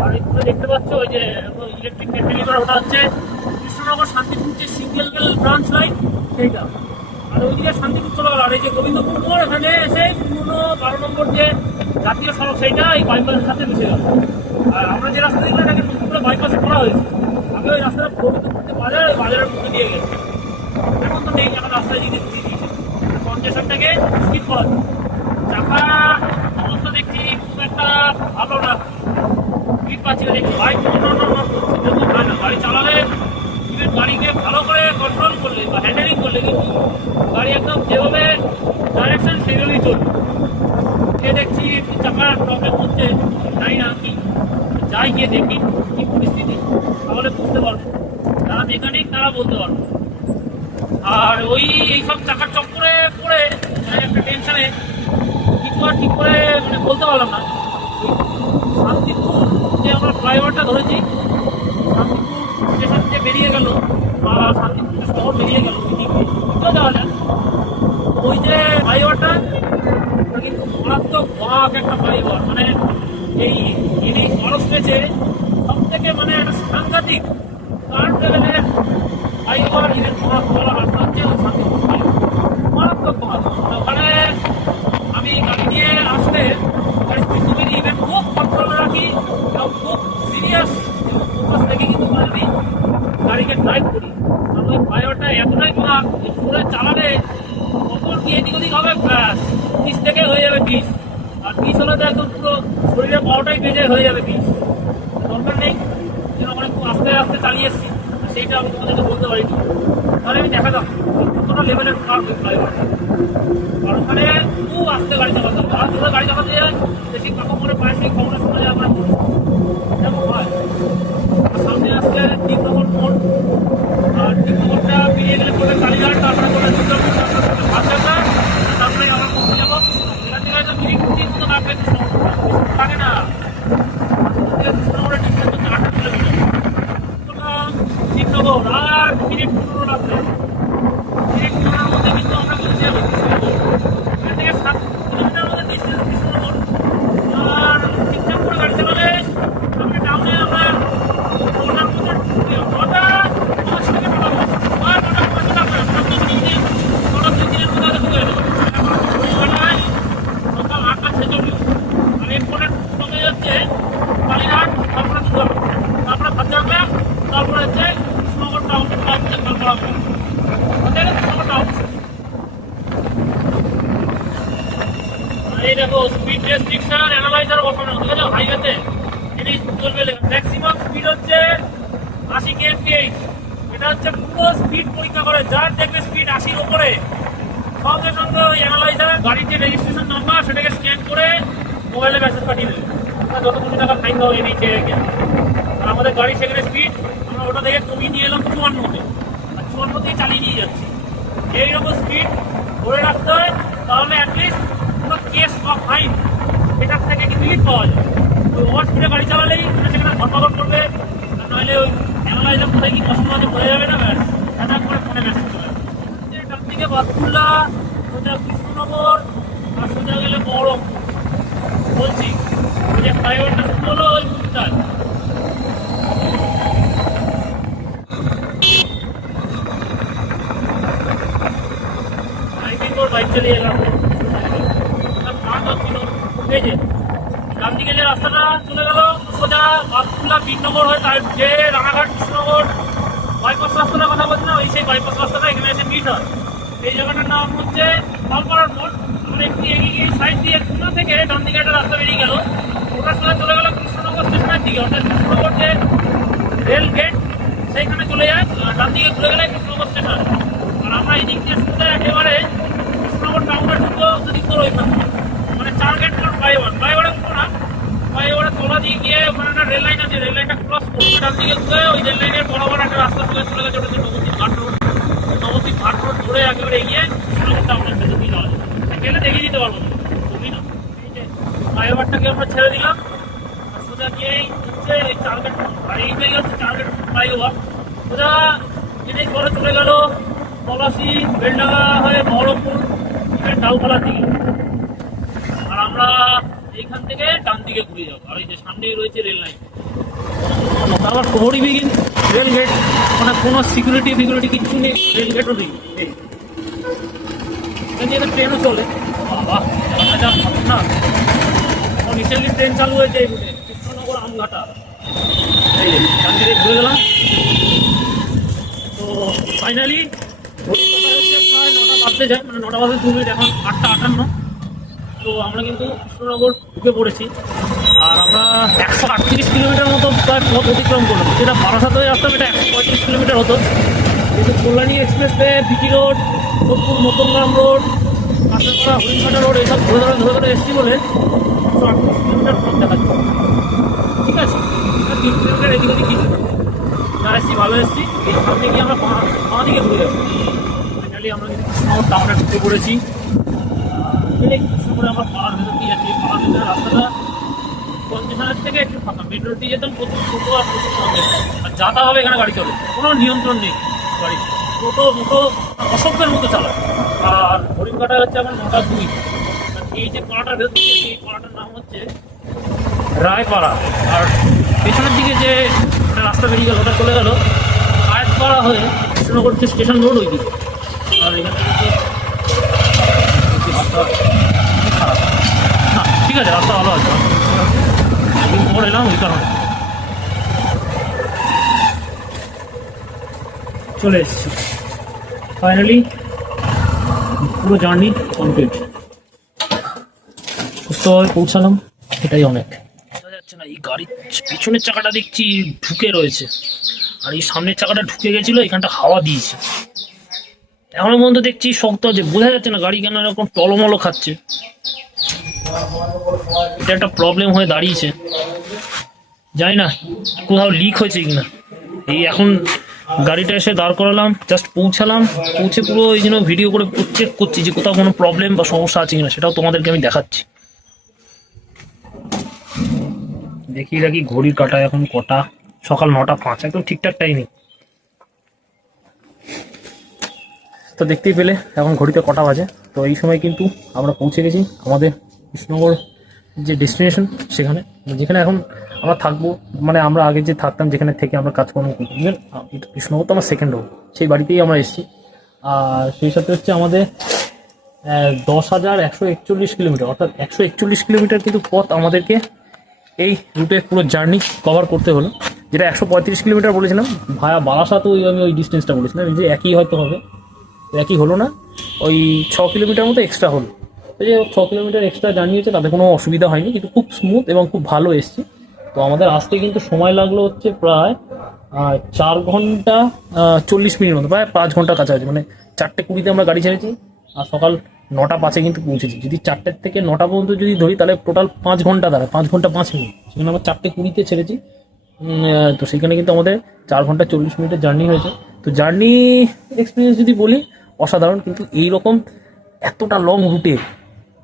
আর একটু দেখতে পাচ্ছ ওই যে ইলেকট্রিক ক্যান্টিলিভার, ওটা হচ্ছে কৃষ্ণনগর শান্তিপুর যে সিঙ্গেল ব্রাঞ্চ লাইন সেইটা। আর ওইদিকে শান্তিপুর চলে গেল। আর এই যে গোবিন্দপুর মোড়, এখানে এসে পুরনো 12 নম্বর যে জাতীয় সড়ক, সেইটা এই বাইপাসের সাথে মিশে গেল। আর আমরা যে রাস্তা দেখলাম এটাকে নতুন করে বাইপাসে করা হয়েছে। আগে ওই রাস্তাটা গোবিন্দপুর বাজার, ওই বাজারের মধ্যে দিয়ে গেছে, এখন তো নেই, এখন রাস্তায় দিকে ঘুরিয়ে দিয়েছে, কনজেশনটাকে স্কিপ করা যায়। চাকা অবস্থা দেখছি খুব একটা ভালো না, স্পিড পাচ্ছি না দেখছি। বাইক যেহেতু হয় না, গাড়ি চালালে ইভেন গাড়িকে ভালো করে কন্ট্রোল করলে বা হ্যান্ডেলিং করলে কিন্তু গাড়ি একদম যেভাবে ডাইরেকশন সেইভাবেই চলবে। সে দেখছি চাকার প্রবলেম হচ্ছে, জানি না কি, যাই গিয়ে দেখি কি পরিস্থিতি, তাহলে বুঝতে পারবো। যারা মেকানিক তারা বলতে পারবো। আর ওই এইসব চাকার চক্করে পড়ে মানে একটা টেনশনে কিছু আর ঠিক করে মানে বলতে পারলাম না। শান্তিপুর যে আমরা ফ্লাইওভারটা ধরেছি, শান্তিপুর স্টেশন যে বেরিয়ে গেল বা শান্তিপুর শহর বেরিয়ে গেল, বুঝতে দেওয়া যায় ওই যে ফ্লাইওভারটা কিন্তু মারাত্মক বড় একটা ফ্লাইওভার। মানে এই ইনি বড় স্টেজে সব থেকে মানে একটা সাংঘাতিক কার লেভেলের ফ্লাইওভার ইভেন বড় রাস্তা হচ্ছে ওই শান্তিপুর ফ্লাইওভার, মারাত্মক বড়। ওখানে আমি গাড়ি নিয়ে আসতে হয়ে যাবে 20। দরকার নেই, যেন ওখানে খুব আস্তে আস্তে চালিয়ে এসেছি, সেইটা আমি তোমাদেরকে বলতে পারিনি। তাহলে আমি দেখাতাম কতটা লেভেলের কার ফ্লাইওভার। আর ওখানে খুব আস্তে গাড়ি চালাতে হবে, আর জোরে গাড়ি চালাতে যায় বেশি কাকু করে পায়ে সেই খবরে শোনা যায় আমার এরকম হয়। আর সামনে আসলে 3 নম্বর মোড়, আর 3 নম্বরটা পেরিয়ে গেলে পড়বে কালীঘাট, তারপরে পড়বে দুর্গাপুর, তারপরে পড়বে ভাতযাত্রা, তারপরে আবার পৌঁছে যাবো এখান থেকে হয়তো মিনিট 30 মতো লাগবে। লাগে না, কৃষ্ণনগরের ডিস্টেন্স হচ্ছে 18 কিলোমিটার। কৃষ্ণনগর আর মিনিট 15 লাগবে। মিনিট 15-এর মধ্যে কিন্তু আমরা পৌঁছে যাবো কৃষ্ণনগর। এখান থেকে 7 কিলোমিটার মধ্যে ডিস্টেন্স কৃষ্ণনগর। আর ঠিকঠাক করে গাড়ি চালালে আমরা টাউনে আমরা 9টার মধ্যে 9:05 থেকে 9:10 আর 9:05 লাগবে। আমরা 9:02-3-এর মধ্যে ঢুকে যাবো। সকাল 8:46। আর এরপরে কমে যাচ্ছে কালীঘাট, তারপরে দুর্গাপুর, তারপরে ভাতযাত্রা, তারপরে হচ্ছে কৃষ্ণনগর টাউন, কৃষ্ণনগর টাউন। এই দেখো স্পিড রেস্ট্রিকশন অ্যানালাইজার বসানো, ঠিক আছে? হাইওয়েতে এটি চলবে, ম্যাক্সিমাম স্পিড হচ্ছে 80 kmph। এটা হচ্ছে পুরো স্পিড পরীক্ষা করে, যার দেখবে স্পিড 80-র উপরে সঙ্গে সঙ্গে ওই অ্যানালাইজার গাড়ির যে রেজিস্ট্রেশন নাম্বার সেটাকে স্ক্যান করে মোবাইলে মেসেজ পাঠিয়ে দেবে যত কোটি টাকা ফাইন দেওয়া এনেছে। আর আমাদের গাড়ি সেখানে স্পিড আমরা ওটা থেকে কমিয়ে নিয়ে এলাম 54-তে, আর 54 দিয়ে চালিয়ে নিয়ে যাচ্ছি। এইরকম স্পিড ধরে রাখতে হয়, তাহলে অ্যাটলিস্ট কোনো কেস বা ফাইন এটার থেকে কিন্তু রিলিফ পাওয়া যায়। ওই ওভার স্পিডে গাড়ি চালালেই সেখানে ধর্মঘট করবে, আর নাহলে ওই অ্যানালাইজার কোথায় কি কষ্ট আছে বোঝা যাবে না, ব্যাস অ্যাটাক করে ফোনে মেসেজ চলে যাবে। এটার থেকে বাদকুল্লা, সোজা কৃষ্ণনগর, আর সোজা গেলে বড় বলছি ওই যে ফ্লাইওভারটা শুরু হলো ওই মুখটায়। বাইক চালিয়ে এলাম, এই যে ডান দিকে যে রাস্তাটা চলে গেল সোজা বাদকুল্লা বিননগর হয়ে, তার যে রানাঘাট কৃষ্ণনগর বাইপাস রাস্তাটার কথা বলছি না, ওই সেই বাইপাস রাস্তাটা এখানে এসে মিট হয়। এই জায়গাটার নাম হচ্ছে পালপাড়ার মোড়। আমরা একটু এগিয়ে গিয়ে সাইড দিয়ে খুলনা থেকে ডান দিকে একটা রাস্তা বেরিয়ে গেল, ওটার সাথে চলে গেল কৃষ্ণনগর স্টেশনের দিকে, অর্থাৎ কৃষ্ণনগর যে রেল গেট সেইখানে চলে যায়, ডান দিকে ঘুরে গেলে কৃষ্ণনগর স্টেশন। আর আমরা এই দিক দিয়ে সোজা একেবারে কৃষ্ণনগর টাউনে ঢুকবো দুদিক করে ওইখান থেকে, মানে 4 গেট ফ্লাইওভার, ফ্লাইওভারে উঠবো না, ফ্লাইওভারের তলা দিয়ে গিয়ে ওখানে একটা রেল লাইন আছে, রেল লাইনটা ক্রস করবো, ডান দিকে ঘুরে ওই রেল লাইনের বরাবর একটা রাস্তা চলে গেছে, ওটা হচ্ছে নবদ্বীপ ঘাট রোড। নবদ্বীপ ঘাট রোড ধরে একেবারে এগিয়ে কৃষ্ণনগর টাউনের ভেতর দিয়ে যাওয়া যাবে। গেলে দেখিয়ে দিতে পারবো না, বুঝলি না? এই যে ফ্লাইওভারটাকে আমরা ছেড়ে দিলাম, আর সোজা গিয়েই হচ্ছে এই 4 গেট, আর এইটাই হচ্ছে 4 গেট ফ্লাইওভার। সোজা এটাই পরে চলে গেল পলাশি, বেলডাঙ্গা হয়ে বহরমপুর, ডালপালার দিকে। আর আমরা এইখান থেকে ডান দিকে ঘুরে যাবো, আর এই যে সামনেই রয়েছে রেল লাইন, তারপর প্রহরী বিঘিন রেল গেট, মানে কোনো সিকিউরিটি কিচ্ছু নেই, রেল গেটও নেই। এখানে ট্রেনও চলে, বাবা যা না, রিসেন্টলি ট্রেন চালু হয়েছে এই রুটে, কৃষ্ণনগর আমঘাটা। এই যে ডান দিকে ঘুরে গেলাম। তো ফাইনালি প্রায় 9টা বাজতে যায়, মানে 9টা বাজতে 2 মিনিট, এখন 8:58। তো আমরা কিন্তু কৃষ্ণনগর ঢুকে পড়েছি, আর আমরা 138 কিলোমিটার মতো প্রায় পথ অতিক্রম করলাম। যেটা বারাসাত হয়ে আসতাম এটা 135 কিলোমিটার হতো, কিন্তু Kalyani expressway, BT road, Sodepur মতনগ্রাম রোড, কাঁচাপাড়া, হরিণঘাটা রোড এইসব ধরে এসেছি বলে 138 কিলোমিটার পথ দেখাচ্ছে। ঠিক আছে, 3 কিলোমিটার এদিক ওদিক কিছু যা এসেছি ভালো এসেছি। এই সামনে গিয়ে আমরা বাঁ দিকে ঘুরে যাবো। ফাইনালি আমরা কিন্তু কৃষ্ণনগর টাউনে ঢুকে পড়েছি। কৃষ্ণনগরে আমরা পাড়ার ভেতর দিয়ে যাচ্ছি, পাড়ার ভেতরে রাস্তাটা কন্ডিশনের থেকে একটু ফাঁকা, মেট্রো দিয়ে যেতাম প্রচুর ছোটো আর প্রচুর সঙ্গে, আর যাতা হবে এখানে গাড়ি চলে, কোনো নিয়ন্ত্রণ নেই গাড়ি, টোটো মোটো অসভ্যের মতো চালায়। আর হরিণঘাটা হচ্ছে আমার 9:02। এই যে পাড়াটার ভেতর দিয়ে, এই পাড়াটার নাম হচ্ছে রায়পাড়া, আর পেছনের দিকে যে একটা রাস্তা বেরিয়ে গেল ওটা চলে গেল আয়াতপাড়া হয়ে কৃষ্ণনগর যে স্টেশন রোড ওই দিকে। আর এখানে রাস্তা খারাপ না, ঠিক আছে, রাস্তা ভালো আছে, একদিন পর এলাম ওই কারণে চলে এসেছি। ফাইনালি পুরো জার্নি কমপ্লিট, সুস্থভাবে পৌঁছালাম, এটাই অনেক। যাচ্ছে না, এই গাড়ির পিছনের চাকাটা দেখছি ঢুকে রয়েছে, আর এই সামনের চাকাটা ঢুকে গেছিল, এখানটা হাওয়া দিয়েছে। এখনো পর্যন্ত দেখছি শক্ত আছে, বোঝা যাচ্ছে না গাড়ি কেন এরকম টলমলো খাচ্ছে। এটা একটা প্রবলেম হয়ে দাঁড়িয়েছে, জানি না কোথাও লিক হয়েছে কিনা। এই এখন গাড়িটা এসে দাঁড় করালাম, জাস্ট পৌঁছে পুরো এই জন্য ভিডিও করে চেক করছি যে কোথাও কোনো প্রবলেম বা সমস্যা আছে কিনা, সেটাও তোমাদেরকে আমি দেখাচ্ছি। দেখিয়ে রাখি ঘড়ির কাঁটা এখন কটা, সকাল 9:05, একদম ঠিকঠাক টাইমে। তো দেখতেই পেলে এখন ঘড়িতে কটা বাজে। তো এই সময় কিন্তু আমরা পৌঁছে গেছি আমাদের কৃষ্ণনগর যে ডেস্টিনেশন, সেখানে যেখানে এখন আমরা থাকবো, মানে আমরা আগে যে থাকতাম যেখানে থেকে আমরা কাজকর্ম করি, কৃষ্ণনগর তো আমার সেকেন্ড হোম, সেই বাড়িতেই আমরা এসেছি। আর সেই সাথে হচ্ছে আমাদের 10,141 কিলোমিটার, অর্থাৎ 141 কিলোমিটার কিন্তু পথ আমাদেরকে এই রুটে পুরো জার্নি কভার করতে হলো। যেটা 135 কিলোমিটার বলেছিলাম, ভায়া বারাসাতও আমি ওই ডিস্টেন্সটা বলেছিলাম, যে একই হয়তো হবে, একই হলো না, ওই 6 কিলোমিটার মতো এক্সট্রা হলো। তো যে 6 কিলোমিটার এক্সট্রা জার্নি হচ্ছে, তাতে কোনো অসুবিধা হয়নি, কিন্তু খুব স্মুথ এবং খুব ভালো এসছি। তো আমাদের আসতে কিন্তু সময় লাগলো হচ্ছে প্রায় 4 ঘন্টা 40 মিনিট মতো, প্রায় 5 ঘন্টার কাছাকাছি। মানে 4:20 আমরা গাড়ি ছেড়েছি, আর সকাল 9:05 কিন্তু পৌঁছেছি। যদি 4টে থেকে 9টা পর্যন্ত যদি ধরি, তাহলে টোটাল 5 ঘন্টা দাঁড়ায়, 5 ঘন্টা 5 মিনিট। সেখানে আমরা 4:20 ছেড়েছি, তো সেখানে কিন্তু আমাদের 4 ঘন্টা 40 মিনিটের জার্নি হয়েছে। তো জার্নি এক্সপিরিয়েন্স যদি বলি, অসাধারণ। কিন্তু এইরকম এতটা লং রুটে,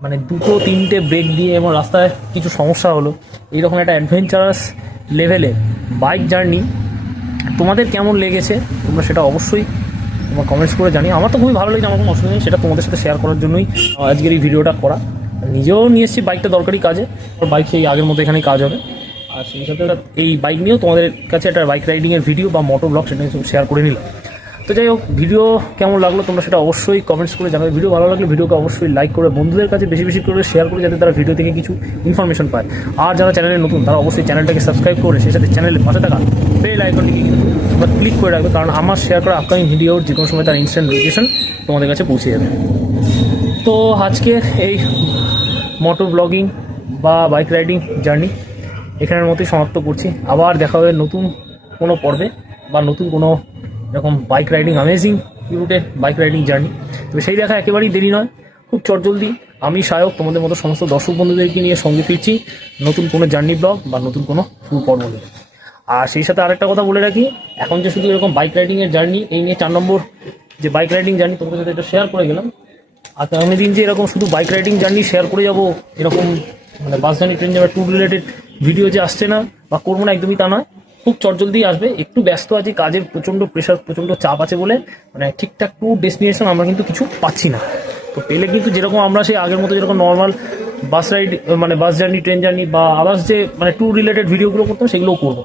মানে 2-3টে ব্রেক দিয়ে এবং রাস্তায় কিছু সমস্যা হলো, এইরকম একটা অ্যাডভেঞ্চারাস লেভেলে বাইক জার্নি তোমাদের কেমন লেগেছে তোমরা সেটা অবশ্যই তোমার কমেন্টস করে জানিও। আমার তো খুবই ভালো লেগেছে, আমার কোনো অসুবিধা নেই, সেটা তোমাদের সাথে শেয়ার করার জন্যই আজকের এই ভিডিওটা করা। নিজেও নিয়ে এসেছি বাইকটা দরকারি কাজে, বাইক সেই আগের মতো এখানেই কাজ হবে। আর সেই সাথে এই বাইক নিয়েও তোমাদের কাছে একটা বাইক রাইডিংয়ের ভিডিও বা মোটো ব্লগ সেটা শেয়ার করে নিলাম। তো যাই হোক, ভিডিও কেমন লাগলো তোমরা সেটা অবশ্যই কমেন্টস করে জানাবে। ভিডিও ভালো লাগলে ভিডিওকে অবশ্যই লাইক করে বন্ধুদের কাছে বেশি বেশি করে শেয়ার করে, যাতে তারা ভিডিও থেকে কিছু ইনফরমেশন পায়। আর যারা চ্যানেলে নতুন, তারা অবশ্যই চ্যানেলটাকে সাবস্ক্রাইব করে সেই সাথে চ্যানেলের পাশে থাকা বেল আইকনটিকে কিন্তু তোমরা ক্লিক করে রাখবে, কারণ আমার শেয়ার করা আপকামিং ভিডিওর যে কোনো সময় তার ইনস্ট্যান্ট নোটিফিকেশন তোমাদের কাছে পৌঁছে যাবে। তো আজকে এই মোটর ব্লগিং বা বাইক রাইডিং জার্নি এখানের মতোই সমাপ্ত করছি। আবার দেখা হবে নতুন কোনো পর্বে বা নতুন কোনো এরকম বাইক রাইডিং, অ্যামেজিং রুটের বাইক রাইডিং জার্নি। তবে সেই দেখা একেবারেই দেরি নয়, খুব চটজলদি আমি সায়ক তোমাদের মতো সমস্ত দর্শক বন্ধুদেরকে নিয়ে সঙ্গে ফিরছি নতুন কোনো জার্নি ব্লগ বা নতুন কোনো ফুল পর্ব নিয়ে। আর সেই সাথে আরেকটা কথা বলে রাখি, এখন যে শুধু এরকম বাইক রাইডিংয়ের জার্নি, এই নিয়ে 4 নম্বর যে বাইক রাইডিং জার্নি তোমাদের সাথে এটা শেয়ার করে গেলাম। আর আগামী দিন যে এরকম শুধু বাইক রাইডিং জার্নি শেয়ার করে যাবো, এরকম মানে bus journey, train journey, tour related video যে আসছে না বা করবো না, একদমই তা নয়, খুব চটজলদি আসবে। একটু ব্যস্ত আছি, কাজের প্রচণ্ড প্রেশার, প্রচণ্ড চাপ আছে বলে মানে ঠিকঠাক টু ডেস্টিনেশন আমরা কিন্তু কিছু পাচ্ছি না। তো পেলে কিন্তু যেরকম আমরা সেই আগের মতো যেরকম নর্মাল বাস রাইড, মানে বাস জার্নি, ট্রেন জার্নি বা আদার্স যে মানে ট্যুর রিলেটেড ভিডিওগুলো করতাম, সেগুলোও করবো,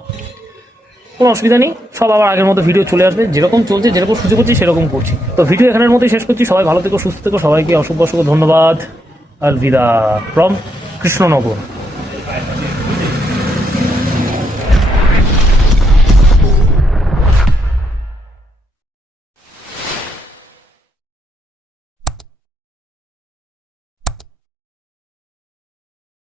কোনো অসুবিধা নেই। সব আবার আগের মতো ভিডিও চলে আসবে, যেরকম চলছে, যেরকম সুযোগ করছি সেরকম করছি। তো ভিডিও এখানের মতোই শেষ করছি। সবাই ভালো থেকো, সুস্থ থেকো, সবাইকে অসংখ্য অসংখ্য ধন্যবাদ। আলবিদা ফ্রম কৃষ্ণনগর।